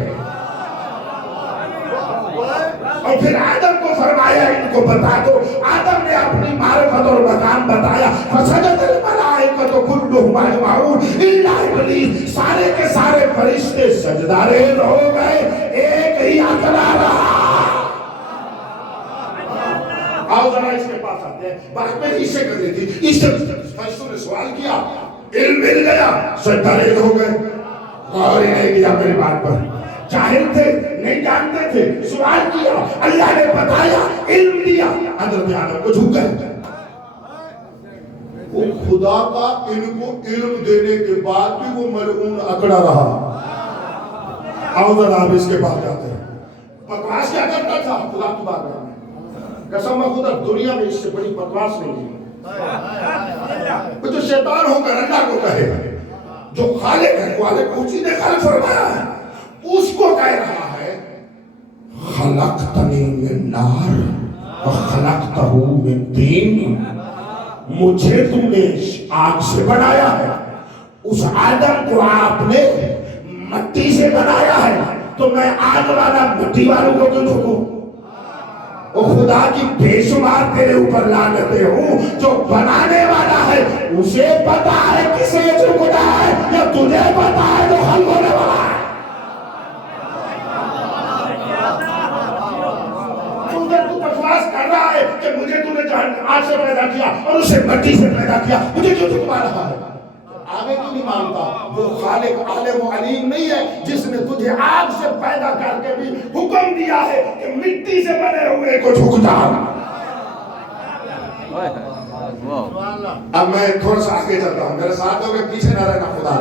اور پھر آدم کو فرمایا ان کو بتا دو، آدم نے اپنی معرفت اور مقام بتایا، فسجد الملائکۃ کلھم اجمعون الا ابلیس، سارے کے سارے فرشتے سجدہ ریز ہو گئے، ایک ہی اکڑا رہا۔ آؤ ذرا اس کے پاس آتے ہیں، بات میں اس سے کرنی تھی، اس سے فرشتوں نے سوال کیا، علم مل گیا، سجدہ ریز ہو گئے، اور انہیں کیا میری بات پر، جاہل تھے، نہیں جانتے تھے، سوال کیا، اللہ نے بتایا، علم دیا، حضرت آدم کو جھک گئے۔ وہ خدا کا ان کو علم دینے کے بعد بھی وہ ملعون اکڑا رہا۔ آؤ ذرا آپ اس کے پاس جاتے ہیں، بکواس کیا کرتا تھا خدا کی بات میں، قسم خدا دنیا میں اس سے بڑی بکواس نہیں ہے۔ وہ جو شیطان ہو کر اللہ کو کہے، جو خالق ہے، خالق اسی نے خالق فرمایا ہے، اس کو کہہ رہا ہے خلقتنی من نار وخلقتہ من طین، مجھے تم نے آگ سے بنایا ہے، اس آدم کو آپ نے مٹی سے بنایا ہے، تو میں آگ والا مٹی والوں کو کیوں جھکوں؟ وہ خدا کی بے شمار تیرے اوپر لعنتیں ہوں، جو بنانے والا ہے اسے پتا ہے کسے جھکنا ہے، یا تجھے پتا ہے جو حل ہونے والا ہے؟ کر رہا ہے کہ مجھے تو نے آگ سے پیدا کیا اور اسے مٹی سے پیدا کیا، مجھے کیوں جھکما رہا ہے؟ آگے کیوں نہیں مانتا؟ وہ خالق عالم و علیم نہیں ہے جس نے تجھے آگ سے پیدا کر کے بھی حکم دیا ہے کہ مٹی سے بنے ہوئے کو جھک جا۔ اب میں تھوڑا سا آگے چلتا ہوں، میرے ساتھ ہو کے پیچھے نہ رہنا خدا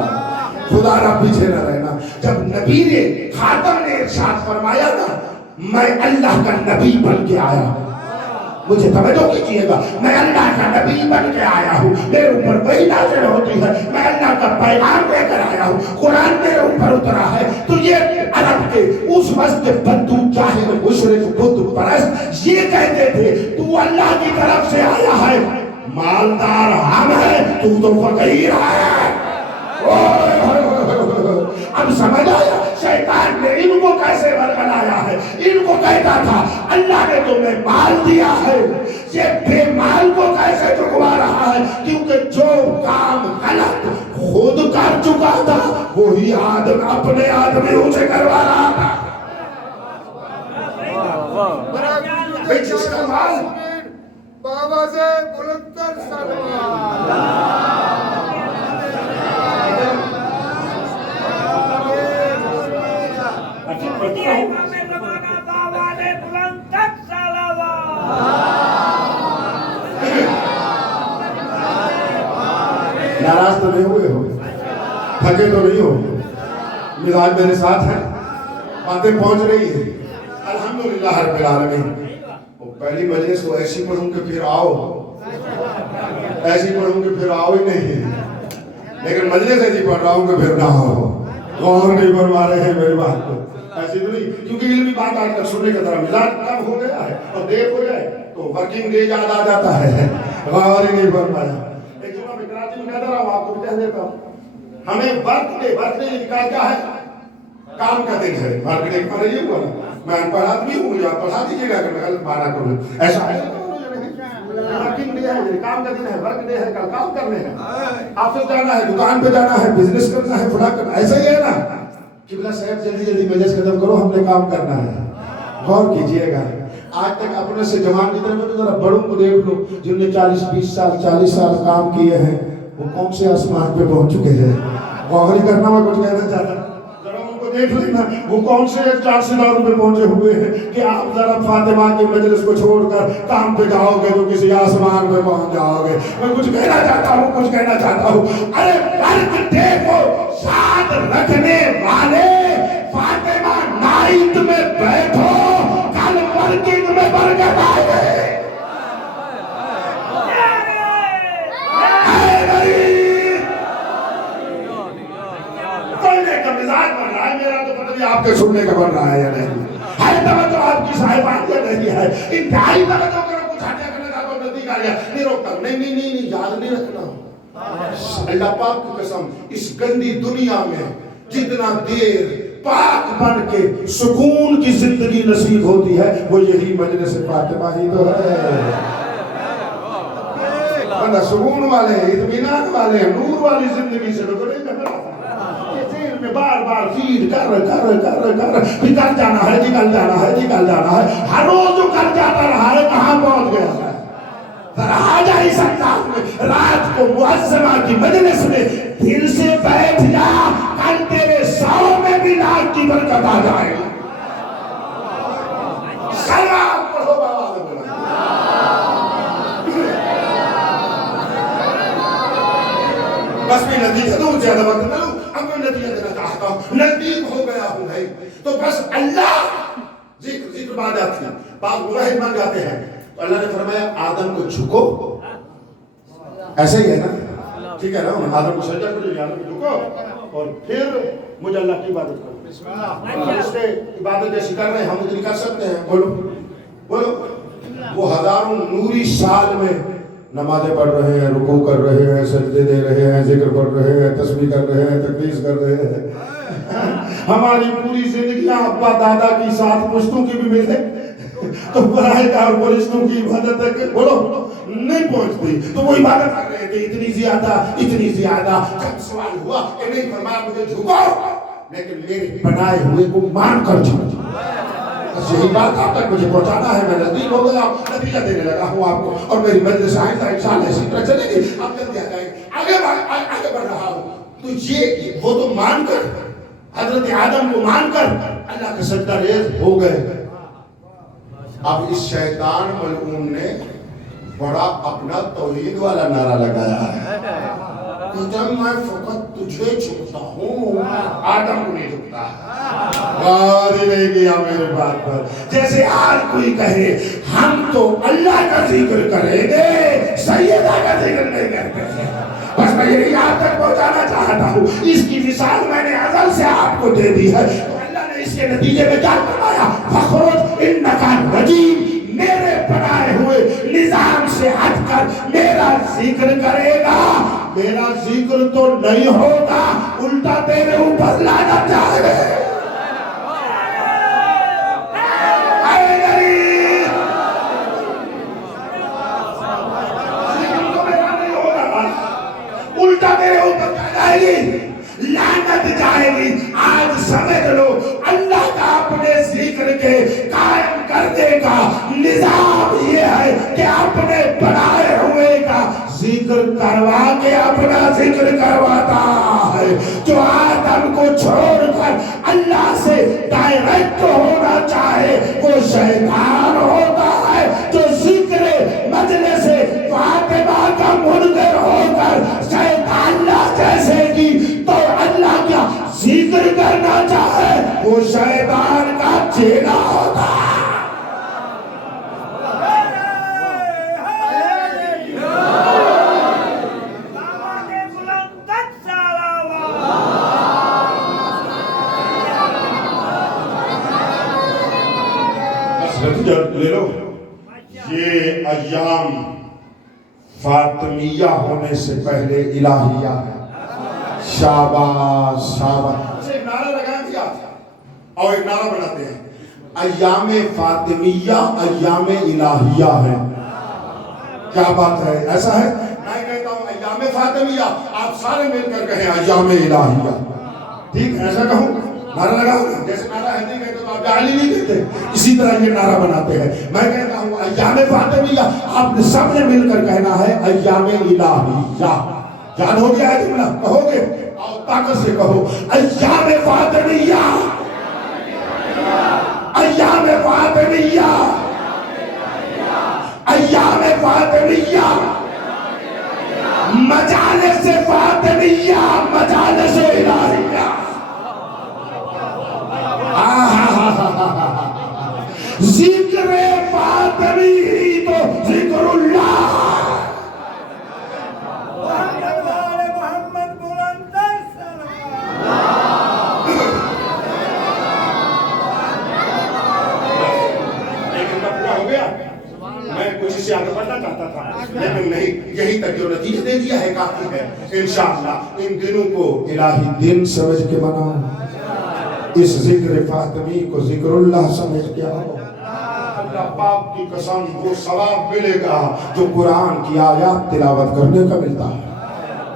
خدا را پیچھے نہ رہنا. جب نبی نے خاتم نے ارشاد فرمایا نا میں اللہ کا نبی بن کے آیا ہوں, مجھے توجہ کیجیے گا, میں اللہ کا نبی بن کے آیا ہوں, میرے اوپر وہی نازل ہوتی ہے, میں اللہ کا پیغام لے کر آیا ہوں, قرآن میرے اوپر اترا ہے. تو یہ عرب کے اس وقت کے بدو جاہل مشرک بت پرست یہ کہتے تھے تو اللہ کی طرف سے آیا ہے, مالدار ہم ہیں, تو فقیر ہے. اب سمجھ آیا شیطان نے ان کو کیسے بنایا ہے. ان کو کہتا تھا اللہ نے تمہیں مال دیا ہے, یہ بے مال کو کیسے چکوا رہا ہے, کیونکہ جو کام غلط خود کر چکا تھا وہی آدم اپنے آدمیوں سے کروا رہا تھا. جس کا مال بابا سے بلندر سلام. ناراض تو نہیں ہوئے ہو, تھکے تو نہیں ہو, مزاج میرے ساتھ ہے, باتیں پہنچ رہی ہیں الحمدللہ رب العالمین. پہلی مجلس تو ایسی پڑھوں کہ پھر آؤ, ایسی پڑھوں کہ پھر آؤ ہی نہیں, لیکن مجلس ایسی پڑھ رہا ہوں کہ پھر نہ ہو. غور نہیں فرما رہے ہیں میری بات کو, ایسی تو نہیں, کیونکہ علمی بات آج تک سننے کا طرح مزاج کم ہو گیا ہے, اور دیر ہو جائے تو ورکنگ ڈے یاد آ جاتا ہے, غور ہی نہیں فرمایا. ایک جمعہ میں کراچی میں کہتا رہا ہوں, آپ کو بھی کہہ دیتا ہوں, ہمیں ورک ڈے نکال کیا ہے, کام کا دن ہے. ورک ڈے کا یہ ہوا نا, میں ان پڑھ آدمی ہوں, مجھے آپ پڑھا دیجیے گا کہ میں غلط مانا کروں, ایسا ہے ورکنگ ڈے ہے, کام کا دن ہے, ورک ڈے ہے, کل کام کرنے ہیں, آفس جانا ہے, دکان پہ جانا ہے, بزنس کرنا ہے, فلاں کرنا ہے, ایسا ہی ہے نا. قبلہ صاحب جلدی جلدی مجلس ختم کرو, ہم نے کام کرنا ہے. غور کیجئے گا, آج تک اپنے سے جوان کی طرف ذرا بڑوں کو دیکھ لو جن نے 40-20 سال 40 سال کام کیے ہیں, وہ کون سے آسمان پہ پہنچ چکے ہیں. غور ہی کرنا, میں کچھ کہنا چاہتا ہوں, ذرا ان کو دیکھ لینا وہ کون سے 4 ستاروں پہ پہنچے ہوئے ہیں کہ آپ ذرا فاطمہ کی مجلس کو چھوڑ کر کام پہ جاؤ گے تو کسی آسمان پہ پہنچ جاؤ گے. میں کچھ کہنا چاہتا ہوں, کچھ کہنا چاہتا ہوں. ارے ورک ڈے کو ساتھ رکھنے والے فاطمہ نائٹ میں بیٹھو, کل ورکنگ میں برکت آئے گے. مزاج بن رہا ہے میرا, تو پتہ نہیں آپ کے سننے کا بن رہا ہے یا نہیں. ہر توجہ آپ کی صاحبان یا نہیں ہے, انتہائی توجہ کرو. کچھ ہٹیا کرنے کا تو نزدیک آ گیا, نہیں روکتا, نہیں یاد نہیں رکھنا. اللہ پاک کی قسم, اس گندی دنیا میں جتنا دیر پاک بن کے سکون کی زندگی نصیب ہوتی ہے وہ یہی مجلس فاطمہ ہی تو ہے. بندہ سکون والے, اطمینان والے, نور والی زندگی سے تو نہیں کرنا. میں بار بار فیڈ کر پھر کل جانا ہے, نکل جانا ہے, ہر روز جو کل جاتا رہا ہے کہاں پہنچ گیا ہے. آ جا اس انداز میں رات کو معظمہ کی مجلس میں دل سے بیٹھ جا, کل تیرے 100 میں بھی لاکھ کی برکت آ جائے گی. سلام پڑھو بابا نے بولا. بس میں نتیجہ دوں, زیادہ وقت نہ لوں, اب میں نتیجہ دینا چاہتا ہوں, نزدیک ہو گیا ہوں بھائی. تو بس اللہ ذکر عبادت کی بعض مراحل بن جاتے ہیں. تو اللہ نے فرمایا آدم کو جھکو, ایسے ہی ہے نا, ٹھیک ہے نا, آدم کو سجدہ کرو, آدم کو جھکو اور پھر مجھے اللہ کی عبادت کرو. اس سے عبادت جیسی کر رہے ہیں ہم اتنی کر سکتے ہیں, بولو. وہ ہزاروں نوری سال میں نمازیں پڑھ رہے ہیں, رکوع کر رہے ہیں, سجدے دے رہے ہیں, ذکر پڑھ رہے ہیں, تسبیح کر رہے ہیں, تقدیس کر رہے ہیں. ہماری پوری زندگیاں ابا دادا کی 7 پشتوں کی بھی ملے تو برائے کار فرشتوں کی عبادت تک بولو نہیں پہنچتی. تو وہ عبادت کر رہے تھے اتنی زیادہ. جب سوال ہوا کہ نہیں, فرمایا مجھے جھکو لیکن میرے بنائے ہوئے کو مان کر جھکو. بس یہی بات آپ تک مجھے پہنچانا ہے. میں نزدیک ہو گیا, نتیجہ دینے لگا ہوں آپ کو, اور میری مجلس آئندہ انشاءاللہ اسی طرح چلے گی. آپ جلدی آ جائیں گے, آگے بڑھ رہا ہوں. تو یہ وہ تو مان کر, حضرت آدم کو مان کر اللہ کا سجدہ ریز ہو گئے. اب اس شیطان ملعون نے بڑا اپنا توحید والا نعرہ لگایا ہے. کہ جب میں فقط تجھے جھکتا ہوں آدم کو نہیں جھکتا. غور ہی نہیں کیا میرے بات پر. جیسے آج کوئی کہے ہم تو اللہ کا ذکر کریں گے سیدہ کا ذکر نہیں کرتے ہیں. بس میں یہی آپ تک پہنچانا چاہتا ہوں. اس کی مثال میں نے ازل سے آپ کو دے دی ہے. اللہ نے اس کے نتیجے میں کیا فرمایا؟ فخرج انکا رجیم. میرے بنائے ہوئے نظام سے ہٹ کر میرا ذکر کرے گا. میرا ذکر تو نہیں ہوگا الٹا تیرے اوپر لعنت جائے گا. الٹا میرے اوپر جائے گی لعنت جائے گی. آج سمجھ لو اللہ کا اپنے ذکر کے قائم کرنے کا نظام یہ ہے کہ اپنے بنائے ہوئے کا ذکر کروا کے اپنا ذکر کرواتا ہے. جو آدم کو چھوڑ کر اللہ سے ڈائریکٹ ہونا چاہے وہ شیطان ہوتا ہے. جو ذکر مجلس فاطمہ کا منکر ہو کر شیطان اللہ جیسے کی تو اللہ کیا ذکر کرنا چاہے وہ شیطان کا چیلا ہوتا ہے. لے لو یہ ایام فاطمیہ ہونے سے پہلے الہیہ ہے. شاباش شاباش. ایک نعرہ لگا دیا اور ایک نعرہ بناتے ہیں ایام فاطمیہ ایام الہیہ ہے. کیا بات ہے؟ ایسا ہے میں کہتا ہوں ایام فاطمیہ آپ سارے مل کر کہیں ایام الہیہ. ٹھیک ہے ایسا کہوں نعرہ لگا. جیسے نعرہ ہندی کہتے تو آپ جعلی نہیں کہتے اسی طرح یہ نعرہ بناتے ہیں. میں کہتا ہوں ایام فاطمیہ آپ نے سب نے مل کر کہنا ہے ایام الہیہ. یاد ہو گیا ہے جملہ؟ کہو گے اور طاقت سے کہو ایام فاطمیہ ایام فاطمیہ ایام فاطمیہ مجالس فاطمیہ مجالس الہیہ. ذکر فاطمی تو ذکر اللہ. میں کچھ اسے آگے بڑھنا چاہتا تھا لیکن نہیں. یہی تک جو نتیجہ دے دیا ہے کافی ہے. انشاءاللہ ان دنوں کو الہی دن سمجھ کے مناؤ. اس ذکر فاطمی کو ذکر اللہ سمجھ کے آؤ. اللہ پاک کی قسم وہ ثواب ملے گا جو قرآن کی آیات تلاوت کرنے کا ملتا ہے.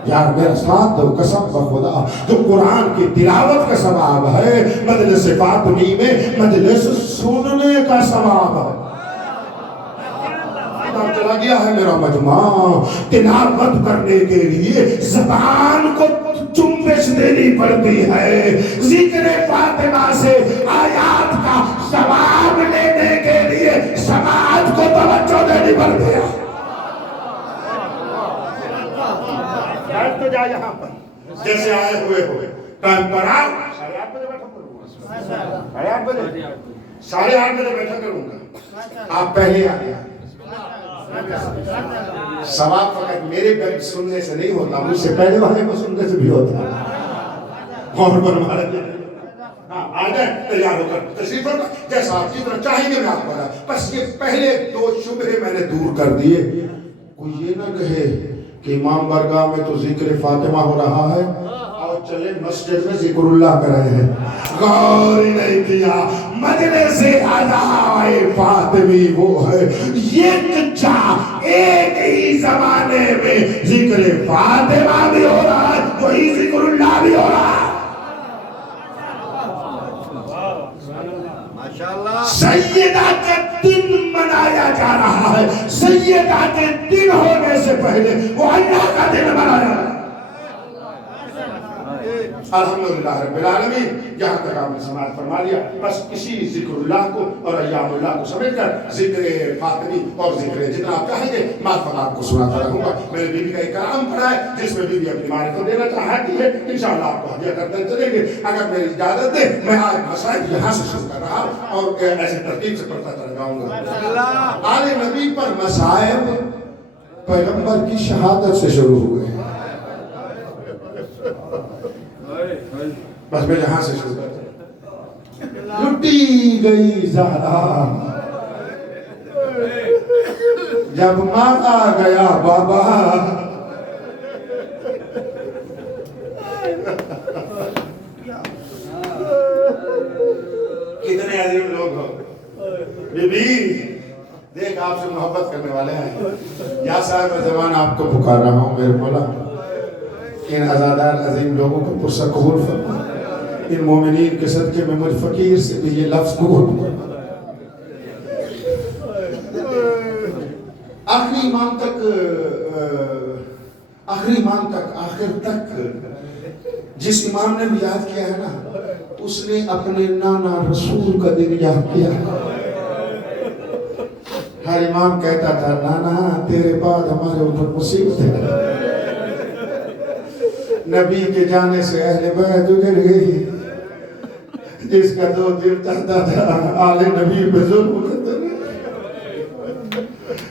یار میرا ساتھ دو قسم بخدا جو قرآن کی تلاوت کا ثواب ہے مجلس فاطمی میں مجلس سننے کا ثواب ہے. چلا گیا ہے میرا مجمع. تلاوت کرنے کے لیے زبان کو چنبش دینی پڑتی ہے. ذکر فاطمہ سے آیات کا ثواب لینے کے لیے سماعت کو توجہ دینی پڑتی ہے. بیٹھ تو جا یہاں پر جیسے آئے ہوئے ہو. ٹائم پر آؤ. 8:30 بجے بیٹھا کروں گا. 8:30 بجے بیٹھا کروں گا. آپ پہلے آ گیا. ثواب فقط میرے گھر سننے سے نہیں ہوتا مجھ سے پہلے والے کو سننے سے بھی ہوتا ہے. اور برمارے آ جائیں تیار ہو کر تشریف رکھو جیسا آپ کی طرح چاہیں گے میں آپ کو. بس یہ پہلے 2 شبہے میں نے دور کر دیے. کوئی یہ نہ کہے کہ امام برگاہ میں تو ذکر فاطمہ ہو رہا ہے اور چلے مسجد میں ذکر اللہ کر رہے ہیں. غور ہی نہیں کیا. مجلس ادائے فاطمی وہ ہے ایک ہی زمانے میں ذکر فاطمہ بھی ہو رہا ہے وہی ذکر اللہ بھی ہو رہا ہے. سیدہ کا دن منایا جا رہا ہے. سیدہ کے دن ہونے سے پہلے وہ اللہ کا دن منایا. الحمدللہ رب العالمین یہاں تک آپ نے سماعت فرما لیا. بس اسی ذکر اللہ کو اور ایام اللہ کو سمجھ کر ذکر فاطمی اور ذکر جتنا آپ کہیں گے معرفت آپ کو سناتا رہوں گا. میرے بیوی کا ایک کلام پڑھا ہے جس میں بیوی اپنی معرفت دینا چاہتی ہے. انشاءاللہ آپ کو ہدیہ کرتے چلیں گے. اگر میری اجازت دے میں آج مسائل یہاں سے شروع کر رہا اور ایسے ترتیب سے پڑھتا چلا جاؤں گا. آل نبی پر مسائل پیغمبر کی شہادت سے شروع ہوئے. بس میں یہاں سے شروع کرتا ہوں. لٹی گئی زہرا جب مارا گیا بابا. کتنے عظیم لوگ ہو. بی بی دیکھ آپ سے محبت کرنے والے ہیں. یا صاحب زمان آپ کو پکار رہا ہوں میرے مولا. ان عزادار عظیم لوگوں کو پرسہ قبول فرما. ان مومنین کے صدقے میں مجھ فقیر سے بھی یہ لفظ قبول فرما. آخری ایمان تک آخر تک جس امام نے بھی یاد کیا ہے نا اس نے اپنے نانا رسول کا دن یاد کیا. ہر امام کہتا تھا نانا تیرے بعد ہمارے اوپر مصیبت ہے. نبی کے جانے سے اہل بیت اجڑ گئی. جس کا دو دل چاہتا تھا آل نبی پہ ظلم کرتا.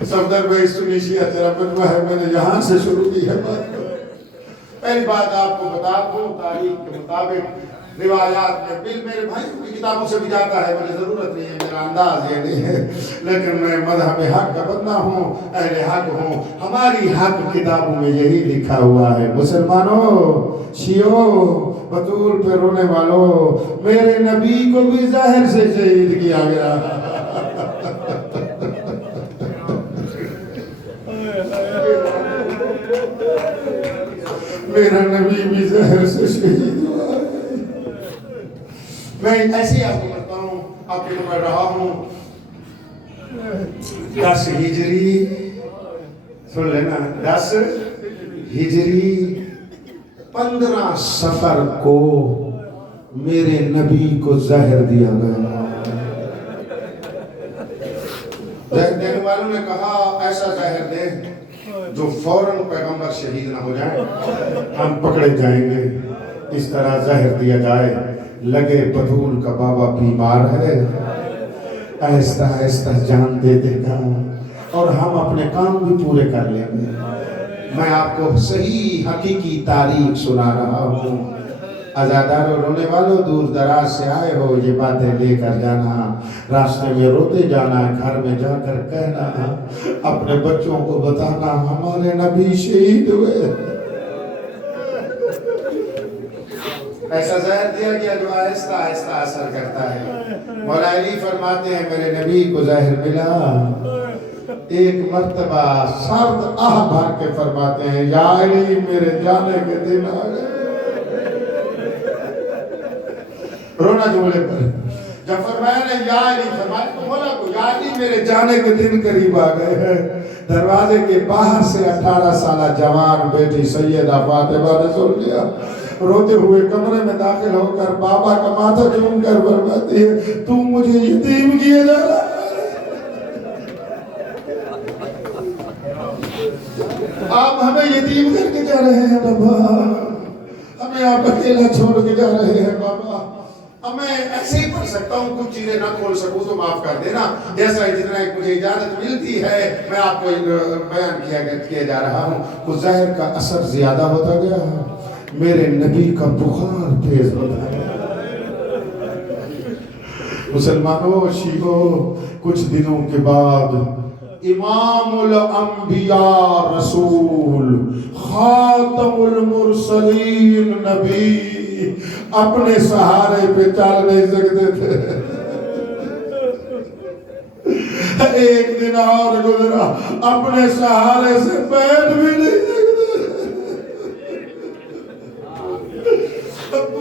صفدر بھائی سنیشیہ تیرا مجمع ہے. میں نے یہاں سے شروع کی ہے بات. پہلی بات آپ کو بتا دوں تاریخ کے مطابق روایات میں بل میرے بھائی کی کتابوں سے بھی جاتا ہے. مجھے ضرورت نہیں ہے میرا انداز یہ نہیں ہے لیکن میں مذہب حق کا بندہ ہوں اہل حق ہوں. ہماری حق کتابوں میں یہی لکھا ہوا ہے. مسلمانوں شیعوں بطول پہ رونے والوں میرے نبی کو بھی ظاہر سے شہید کیا گیا. میرا نبی بھی زہر سے شہید ہوا ہے. میں ایسے ہی آپ کو کرتا ہوں. آپ کو پڑھ رہا ہوں 10 ہجری سن لینا. 10 ہجری 15 سفر کو میرے نبی کو زہر دیا گیا. زہر دینے والوں نے کہا ایسا زہر دے جو فوراً پیغمبر شہید نہ ہو جائیں ہم پکڑے جائیں گے. اس طرح زہر دیا جائے. لگے بطول کا بابا بیمار ہے آہستہ آہستہ جان دے دے گا اور ہم اپنے کام بھی پورے کر لیں گے. میں آپ کو صحیح حقیقی تاریخ سنا رہا ہوں. عزاداروں رونے والوں دور دراز سے آئے ہو یہ باتیں لے کر جانا. راستے میں روتے جانا. گھر میں جا کر کہنا اپنے بچوں کو بتانا ہمارے نبی شہید ہوئے. ایسا زہر دیا گیا جو آہستہ آہستہ اثر کرتا ہے. مولا علی فرماتے ہیں میرے نبی کو زہر ملا. ایک مرتبہ سرد آہ بھر کے فرماتے ہیں یا علی میرے جانے کے دن آ گئے. رونا جملے پر جب فرمایا نے یا علی فرمایا تو مولا کو یا علی میرے جانے کے دن قریب آ گئے ہیں. دروازے کے باہر سے 18 سالہ جوان بیٹی سیدہ فاطمہ نے سن لیا. روتے ہوئے کمرے میں داخل ہو کر بابا کا ماتھا چوم کر فرماتی ہے تو مجھے یتیم کیے جا رہا ہے. آپ ہمیں یتیم کر کے جا رہے ہیں بابا. ہمیں آپ اکیلا چھوڑ کے جا رہے ہیں بابا. اب میں ایسے ہی پڑھ سکتا ہوں. کچھ چیزیں نہ کھول سکوں تو معاف کر دینا. جیسا جتنا مجھے اجازت ملتی ہے میں آپ کو بیان کیا جا رہا ہوں. کچھ ظاہر کا اثر زیادہ ہوتا گیا. میرے نبی کا بخار تیز ہوتا ہے. مسلمانوں شیعوں کچھ دنوں کے بعد امام الانبیاء رسول خاتم المرسلین نبی اپنے سہارے پہ چل نہیں سکتے تھے. ایک دن اور گزرا اپنے سہارے سے بیٹھ بھی نہیں سکتے.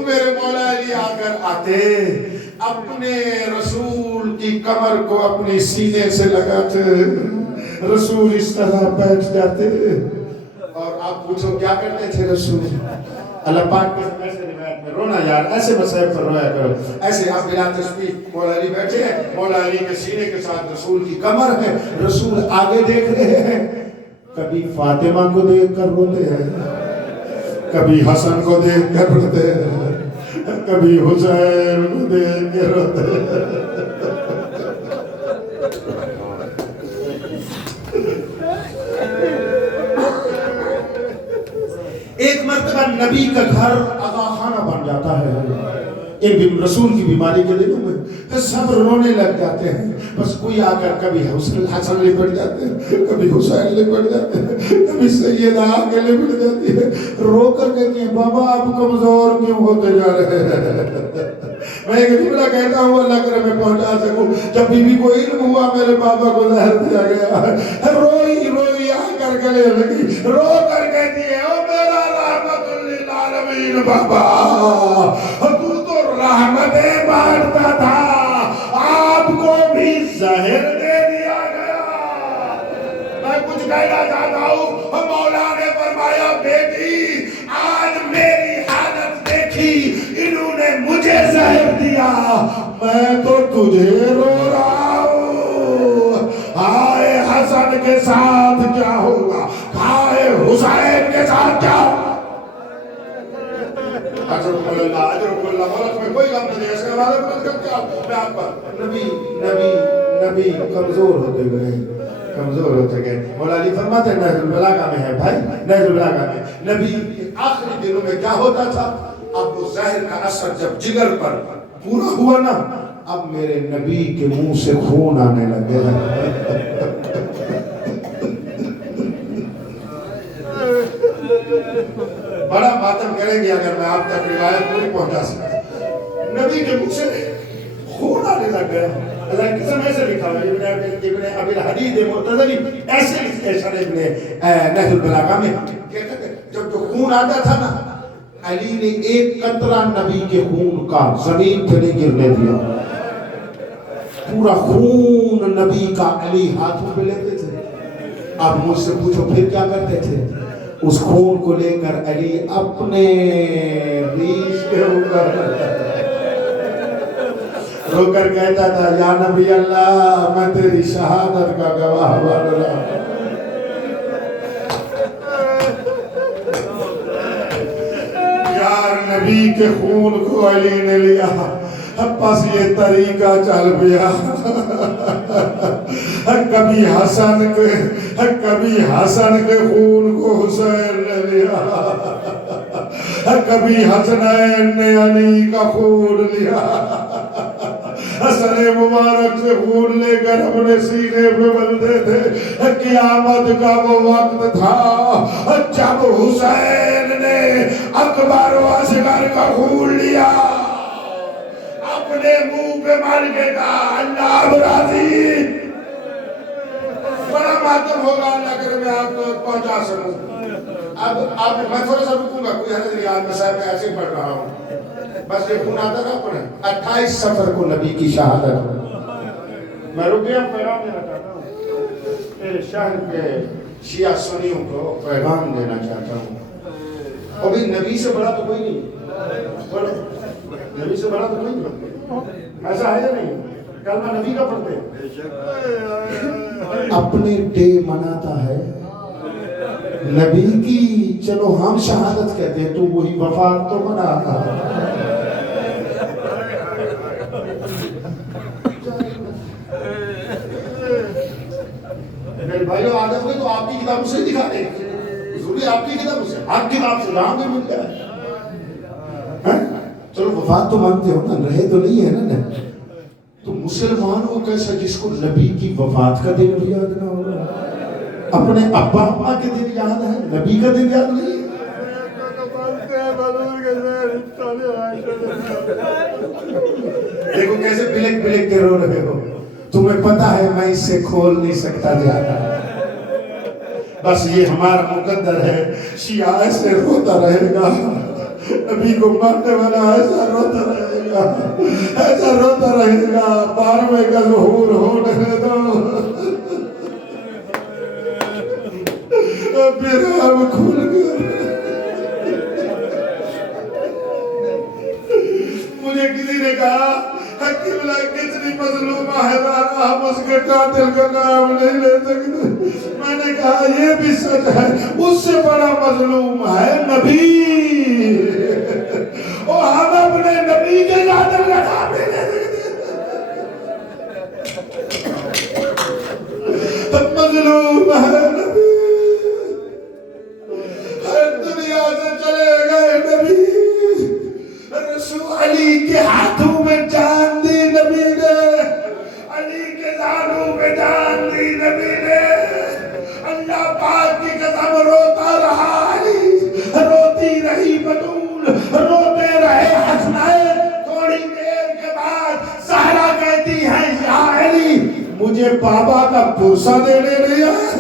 میرے مولا علی آ کر آتے اپنے رسول کی کمر کو اپنی سینے سے لگاتے. رسول اس طرح بیٹھ جاتے. اور آپ پوچھو کیا کرتے تھے رسول؟ اللہ پاک کے ایسے روایت میں رونا یار ایسے مسائب پر رویا کرو. ایسے آپ بلا تشبیہ مولا علی بیٹھے ہیں, مولا علی کے سینے کے ساتھ رسول کی کمر ہے, رسول آگے دیکھ رہے ہیں, کبھی فاطمہ کو دیکھ کر روتے ہیں, کبھی حسن کو دیکھ کر روتے ہیں, کبھی حسین کو دیکھ کے روتے ہیں. ایک مرتبہ نبی کا گھر آغا خانہ بن جاتا ہے ان رسول کی بیماری کے دنوں میں, پھر سب رونے لگ جاتے ہیں. بس کوئی آ کر کبھی حسن لپٹ جاتے ہیں, کبھی حسین لپٹ جاتے ہیں, کبھی سیدہ آگے لپٹ جاتی ہے, رو کر کہتی ہیں بابا آپ کمزور کیوں ہوتے جا رہے ہیں. میں ایک جملہ کہتا ہوں اللہ کرے میں پہنچا سکوں. جب بی بی کو علم ہوا میرے بابا کو زہر دیا گیا, روئی روئی آ کر گلے لگی, رو کر کہتی ہے او میرا رحمت للعالمین بابا, تو تو رحمتیں بانٹتا تھا, آپ کو بھی زہر دے دیا گیا. میں کچھ کہنا چاہتا ہوں, مولا نے فرمایا بیٹی آج میری حالت دیکھی, انہوں نے مجھے زہر دیا, میں تو تجھے رو رہا ہوں. ہائے حسن کے ساتھ کیا ہوگا, ہائے حسین کے ساتھ کیا ہوگا. اجرکم اللہ, اجرکم اللہ. مولا تمہیں کوئی غم نہیں ہے, اس کے بعد میں آپ پر نبی کمزور ہوتے گئے, کمزور ہوتے گئے. مولا علی فرماتے ہیں نہج البلاغہ میں ہے بھائی, نہج البلاغہ میں نبی آخری دنوں میں کیا ہوتا تھا, اب وہ زہر کا اثر جب جگر پر پورا ہوا نا, اب میرے نبی کے منہ سے خون آنے لگے. بڑا ماتم کریں گے اگر میں آپ تک روایت پوری پہنچا سکتا. نبی کے منہ سے خون آنے لگ گیا. اللہ کی سمجھ سے لکھا ہے ابن ابی الحدید مرتضی ایسے لکھتے ہیں شرح ابن نہج البلاغہ میں, جب جو خون آتا تھا نا, علی نے ایک قطرہ نبی کے خون کا زمین پہ نہیں گرنے دیا. پورا خون نبی کا علی ہاتھوں پہ لیتے تھے. اب مجھ سے پوچھو پھر کیا کرتے تھے, اس خون کو لے کر علی اپنے ریش کے اوپر رو کر کہتا تھا یا نبی اللہ میں تیری شہادت کا گواہ بن رہا ہوں. یار نبی کے خون کو علی نے لیا, بس یہ طریقہ چل پیا. کبھی حسن کے خون کو حسین نے لیا, کبھی حسنین نے علی کا خون لیا. حسن مبارک سے خون لے کر اپنے سینے پہ بندھے تھے. قیامت کا وہ وقت تھا جب حسین نے اکبر و اصغر کا خون لیا, اپنے منہ پہ مار کے کہا اللہ راضی. بڑا ماتم ہوگا, اللہ کرے میں آپ کو پہنچا سکوں. اب میں تھوڑا سا رکوں گا, کوئی حضرت یاد میں صاحب میں ایسے ہی پڑھ رہا ہوں. بس یہ خون آتا نا پڑھیں. 28 سفر کو نبی کی شہادت. میں رک گیا, پیغام دینا چاہتا ہوں شہر کے شیعہ سنیوں کو پیغام دینا چاہتا ہوں. ابھی نبی سے بڑا تو کوئی نہیں, نبی سے بڑا تو کوئی نہیں, ایسا ہے یا نہیں. کلمہ نبی کا پڑھتے اپنے ڈے مناتا ہے نبی کی, چلو ہم شہادت کہتے ہیں, تو وہی وفات تو مناتا ہے. میرے بھائیو آدم ہوئے تو آپ کی کتابوں سے دکھا دیں, ضروری آپ کی کتابوں سے, آپ کی کتاب سے جہاں بھی مل جائے. چلو وفات تو مانتے ہو نا, رہے تو نہیں ہے نا. تو مسلمان وہ کیسا جس کو نبی کی وفات کا دن بھی یاد نہ ہوگا, اپنے ابا اما کے دن یاد ہے, نبی کا دن یاد نہیں. دیکھو کیسے بلک بلک کے رو رہے ہو. تمہیں پتا ہے میں اس سے کھول نہیں سکتا زیادہ, بس یہ ہمارا مقدر ہے. شیعہ ایسے روتا رہے گا, نبی کو ماننے والا ایسا روتا رہے گا, ایسا روتا رہے گا. 12ویں کا ظہور ہونے دو, پھر ہم کھل گئے. قبلہ کتنی مظلومہ ہے دارا، ہم اس کے قاتل کا نام نہیں لے سکتے. میں نے کہا یہ بھی سچ ہے، اس سے بڑا مظلوم ہے نبی، اور ہم اپنے نبی کے قاتل کا نام نہیں لے سکتے. مظلوم ہے نبی، ہر دنیا سے چلے گئے نبی، رسول علی کے ہاتھوں میں جان دی نبی نے، علی کے زانوں میں جان دی نبی نے. اللہ پاک کی قسم روتا رہا علی، روتی رہی بطول، روتے رہے حسنین. تھوڑی دیر کے بعد زہرا کہتی ہے یا علی مجھے بابا کا پرسہ دینے نہیں آیا.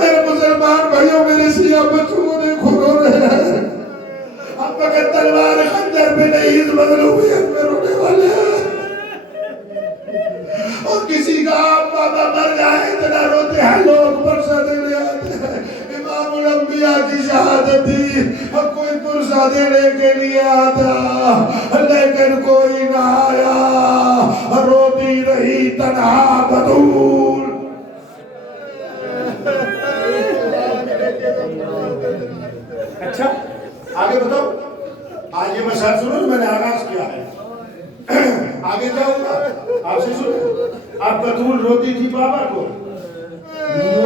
میرے مسلمان بھائیوں، میرے سیاہ بچوں کو دیکھو رو رہے ہیں. ہم فقط تلوار خنجر پہ نہیں، اس مظلومیت میں رونے والے ہیں. اور کسی کا آپ بابا مر جائے اتنا روتے ہیں لوگ، پرسہ دینے آتے ہیں. امام الانبیاء کی شہادت تھی، اب کوئی پرسہ دینے کے لیے آتا لیکن کوئی نہ آیا. روتی رہی تنہا بطول. اچھا آگے بتاؤ، آج یہ مسائل سنو، میں نے آغاز کیا ہے، آگے کیا ہوگا آپ سے سنو. اب بطول روتی تھی بابا کو،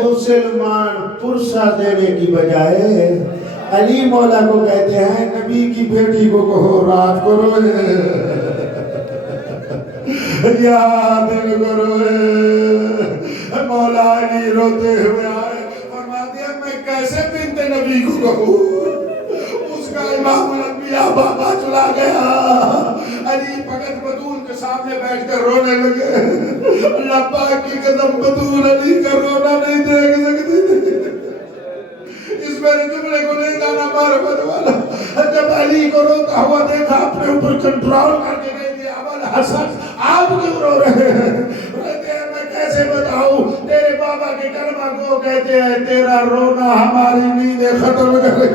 مسلمان پرسہ دینے کی بجائے علی مولا کو کہتے ہیں نبی کی بیٹی کو کہو رات کو روئے یا دل کو روئے. مولا علی روتے ہوئے آئے، فرما دیا میں کیسے بنت نبی کو کہوں. اس کا امام الانبیاء بابا چلا گیا. علی فقط بطول کے سامنے بیٹھ کر رونے لگے. اللہ پاک کی قسم بطول علی کا رونا نہیں دیکھ سکتی تھی. اس میرے جملے کو نہیں جانا معرفت والا. جب علی کو روتا ہوا دیکھا اپنے اوپر کنٹرول کر کے گئی تھی، ابل حسن آپ کیوں رو رہے ہیں؟ کہتے ہیں میں کیسے بتاؤں، تیرے بابا کے کلمہ کو کہتے ہیں تیرا رونا ہماری نیندیں ختم کرے.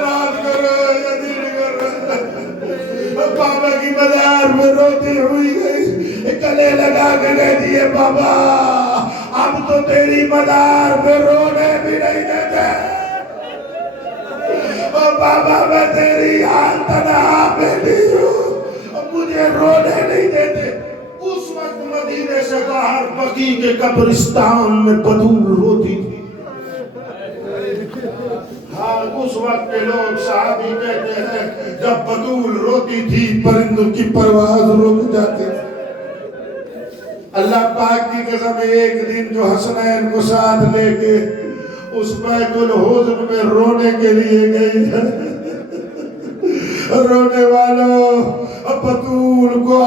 رات کر رہے یا دن کر رہے. بابا کی مزار میں روتی ہوئی گئی، گلے لگا کے کہہ دیے بابا اب تو تیری مزار میں رونے بھی نہیں دیتے. اور بابا میں تیری حال تنہا بیٹھی ہوں، مجھے رونے نہیں دیتے. اس وقت مدینے سے باہر بقیع کے قبرستان میں بطول روتی تھی. ہاں اس وقت کے لوگ صحابی کہتے ہیں جب بطول روتی تھی پرندوں کی پرواز رک جاتی تھی. اللہ پاک کی قسم ایک دن جو حسنین کو ساتھ لے کے اس بیت الحزن میں رونے کے لیے گئی ہے. رونے والوں بطول کو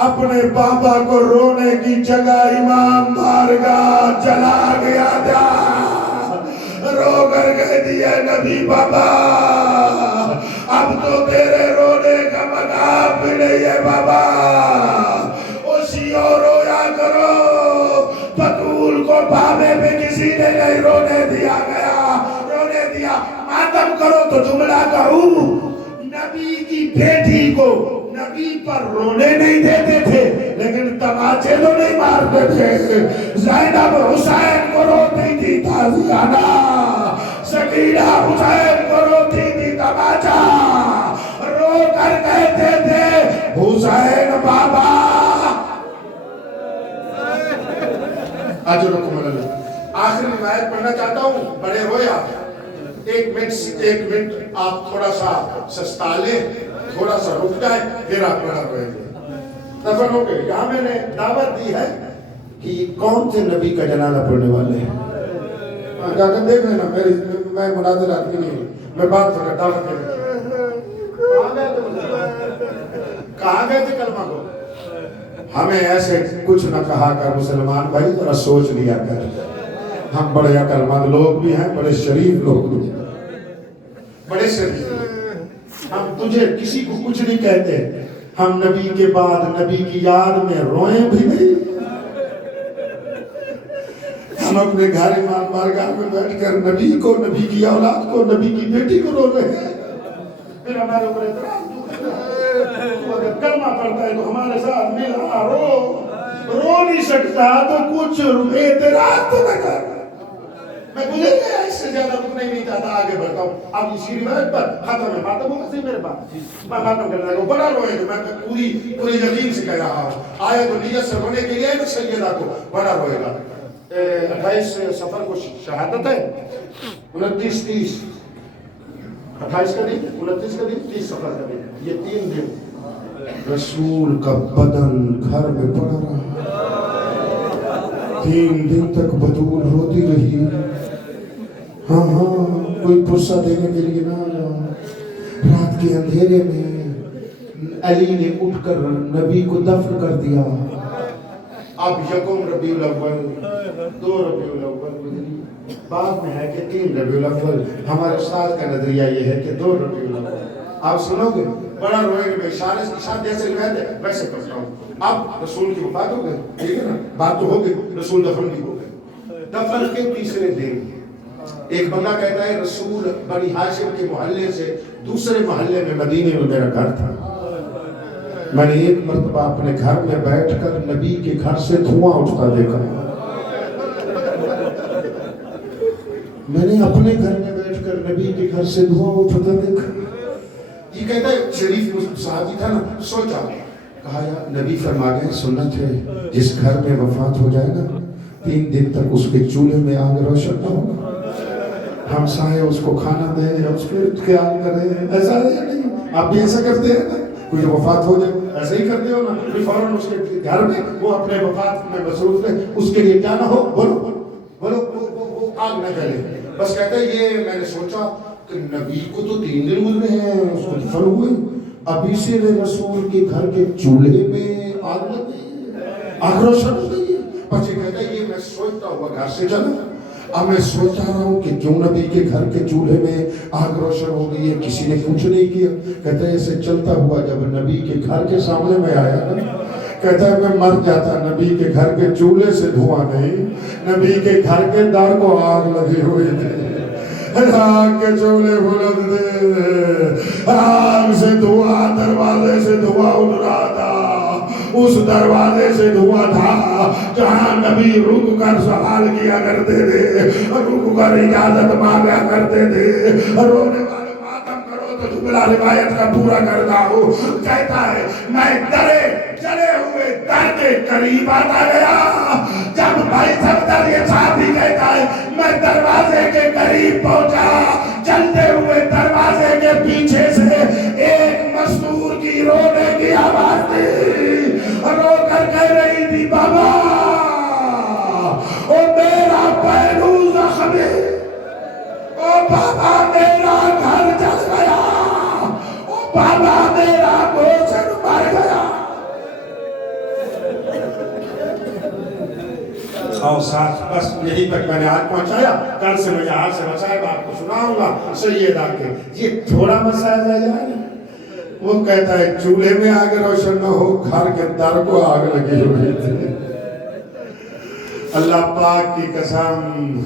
اپنے بابا کو رونے کی جگہ امام بارگاہ چلا گیا تھا. رو کر کہہ دیا نبی بابا اب تو تیرے رونے کا مقام بھی نہیں ہے بابا. اسی اور رویا کرو. بطول کو بابے میں کسی نے نہیں رونے دیا گیا، رونے دیا. ماتم کرو تو جملہ کہوں، نبی کی بیٹی کو نبی پر رونے نہیں دیتے تھے لیکن تماچے تو نہیں مارتے تھے. زینب حسین کو روتی تھی تازیانہ، سکینہ حسین کو روتی تھی تماچا. رو کر کہتے تھے حسین بابا. اجرکم اللہ. آخری روایت پڑھنا چاہتا ہوں، بڑے روئے آپ. ایک منٹ آپ تھوڑا سا سستا لیں، تھوڑا سا رک جائے، پھر آپ بڑا روئے گے. دفن ہو گئے. یہاں میں نے دعوت دی ہے کہ کون سے نبی کا جنازہ پڑھنے والے ہیں. جا کر دیکھ لینا، میں مناظر آدمی نہیں ہوں، میں بات کر دعوت دے. کہاں گئے تھے کلمہ کو؟ ہمیں ایسے کچھ نہ کہا کر مسلمان بھائی، ذرا سوچ لیا کر. ہم بڑے عقل مند لوگ بھی ہیں، بڑے شریف لوگ بھی ہیں، بڑے شریف. ہم تجھے کسی کو کچھ نہیں کہتے. ہم نبی کے بعد نبی کی یاد میں روئیں بھی نہیں. ہم اپنے گھر امام بارگاہ میں بیٹھ کر نبی کو، نبی کی اولاد کو، نبی کی بیٹی کو رو رہے ہیں، پھر ہمارے اوپر اعتراض تو اگر کلمہ پڑھتا ہے تو ہمارے ساتھ ملا رو نہیں سکتا تو کچھ اعتراض تو نہ کر۔ میں گزر گیا، اس سے زیادہ رکنا ہی نہیں چاہتا، آگے بڑھتا ہوں۔ اب اسی روایت پر ختم ہے، ماتم ہوگا صحیح میرے پاس، میں ماتم کرنے لگا، بڑا روئے گا، میں پوری یقین سے کہہ رہا ہوں، آیا تو نیت سے رونے کے لیے سیدہ کو بڑا روئے گا۔ 28 سفر کو شہادت ہے، 29 30 28 کا دن، 29 کا دن، 30 سفر کا دن، یہ 3 دن رسول کا بدن گھر میں پڑا رہا، 3 دن تک بطول روتی رہی، ہاں کوئی پرسہ دینے کے لیے نہ آیا۔ رات کے اندھیرے میں علی نے اٹھ کر نبی کو دفن کر دیا۔ اب یکم ربیع الاول، 2 ربیع الاول گزری، بعد میں ہے کہ 3 ربیع الاول، ہمارے استاد کا نظریہ یہ ہے کہ 2 ربیع الاول۔ آپ سنو گے بڑا روئے گے، اشارے کے ساتھ جیسے روایت ہے ویسے کرتا ہوں۔ اب رسول کی وفات ہو گئی، ٹھیک ہے نا، بات تو ہو گئی، رسول دفن بھی ہو گئے۔ دفن کے تیسرے دن ایک بندہ کہتا ہے رسول بنی ہاشم کے محلے سے دوسرے محلے میں مدینے میں میرا گھر تھا، میں نے ایک مرتبہ اپنے گھر میں بیٹھ کر نبی کے گھر سے دھواں اٹھتا دیکھا، میں نے اپنے گھر میں بیٹھ کر نبی کے گھر سے دھواں اٹھتا دیکھا۔ یہ کہتا ہے شریف صحابی تھا نا، سوچا، کہا یا نبی فرما گئے سنت ہے جس گھر میں وفات ہو جائے نا 3 دن تک اس کے چولہے میں آگ روشن نہ ہو، ہم سائے اس کو کھانا دیں یا اس کے خیال کریں، ایسا ہے یا نہیں؟ آپ بھی ایسا کرتے ہیں نا، کوئی وفات ہو جائے ایسے ہی کرتے ہو نا، پھر فوراً اس کے گھر میں وہ اپنے وفات میں مصروف رہے، اس کے لیے کیا نہ ہو، بولو وہ آگ نہ جلے۔ بس کہتے ہیں یہ میں نے سوچا کہ نبی کو تو 3 دن گزرے ہیں، اس کو دفن ہوئے، ابھی سے رسول کے گھر کے چولہے میں آگ لگ گئی، آگ روشن ہو گئی۔ بچے کہتا ہے یہ میں سوچتا ہوا گھر سے چلا، اب میں سوچا رہا ہوں کہ جو نبی کے گھر کے چولہے میں آگ روشن ہو گئی ہے، کسی نے کچھ نہیں کیا۔ کہتا ہے اسے چلتا ہوا جب نبی کے گھر کے سامنے میں آیا نا، کہتا ہے میں مر جاتا، نبی کے گھر کے چولہے سے دھواں نہیں، نبی کے گھر کے در کو آگ لگی ہوئی تھی، آگ کے چولہے بلند تھے، آگ سے دھواں، دروازے سے دھواں اٹھ رہا تھا، اس دروازے سے دھواں تھا جہاں نبی رک کر سوال کیا کرتے تھے، رک کر اجازت مانگا کرتے تھے، رونے والے ماتم کرو تو جملہ روایت کا پورا کرتا ہوں۔ کہتا ہے میں ڈرے چلے ہوئے در کے قریب آتا گیا، جب بھائی صفدر یہ صحابی کہتا ہے میں دروازے کے قریب پہنچا، چلتے ہوئے دروازے کے پیچھے سے ایک مستور کی رونے کی آواز تھی، رو کر کہہ رہی تھی بابا او میرا پہلو زخم ہے، او بابا میرا گھر جل گیا، او بابا میرا گوشت مر گیا۔ اور ساتھ بس یہی تک میں نے آج پہنچایا، کل سے میں یہاں سے مسائب آپ کو سناؤں گا سیدہ کے، یہ تھوڑا مسائل ہے جائے۔ وہ کہتا ہے چولہے میں آگ روشن نہ ہو، گھر کے در کو آگ لگی ہوئی تھی۔ اللہ پاک کی قسم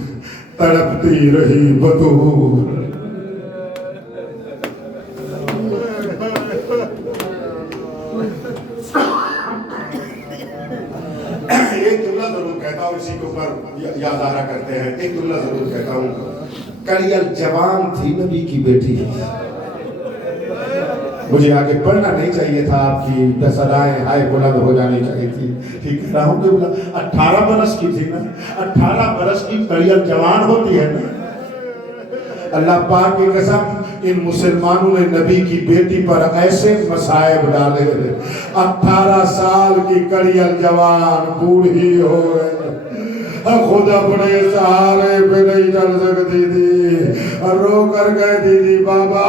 تڑپتی رہی بطول، ایک جملہ ضرور کہتا ہوں، اسی کے اوپر یادارہ کرتے ہیں، ایک جملہ ضرور کہتا ہوں، کلیل جوان تھی نبی کی بیٹی، مجھے آگے پڑھنا نہیں چاہیے تھا، آپ کی صدائیں ہائے بلند ہو جانی چاہیے تھی، ٹھیک ہے رہوں گے بلا 18 برس کی تھی نا، 18 برس کی کلیل جوان ہوتی ہے نا۔ اللہ پاک کی قسم ان مسلمانوں نے نبی کی بیٹی پر ایسے مصائب ڈالے، 18 سال کی کلیل جوان بوڑھی ہو گئی، خود اپنے سہارے پہ نہیں چل سکتی تھی، رو کر کہتی تھی بابا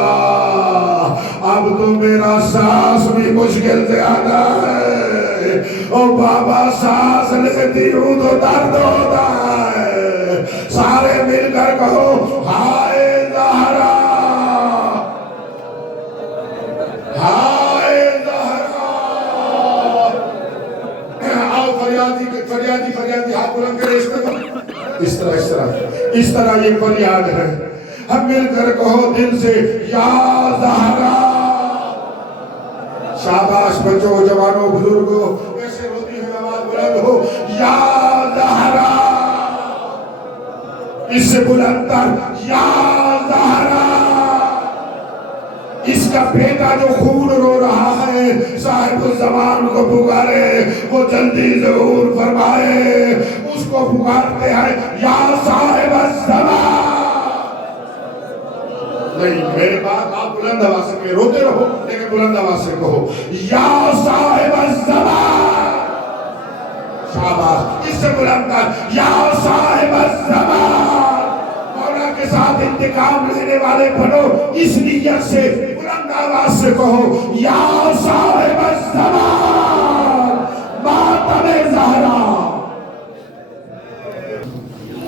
اب تو میرا سانس بھی مشکل سے آتا ہے، او بابا سانس لیتی ہوں تو درد ہوتا ہے، سارے مل کر کہو ہائے زہرا، ہائے زہرا، آؤ فریادی ہاتھ بلند کرے، اس طرح یہ فریاد ہے. ہم مل کر کہو دل سے یا زہرا. شاباش بچوں جوانوں بزرگوں ایسے ہوتی ہے آواز بلند ہو یا زہرا. اس سے بلند تر یا زہرا. اس کا بیٹا جو خون رو رہا ہے صاحب الزمان کو پکارے وہ جلدی ظہور فرمائے. اس کو پکارتے ہیں یا صاحب الزمان. نہیں میرے بات آپ بلند آواز سے روتے رہو لیکن بلند آواز سے کہو یا صاحب الزمان. شاباش. اس سے بلند کر یا صاحب الزمان. مولا کے ساتھ انتقام لینے والے بنو اس نیت سے بلند آواز سے کہو یا صاحب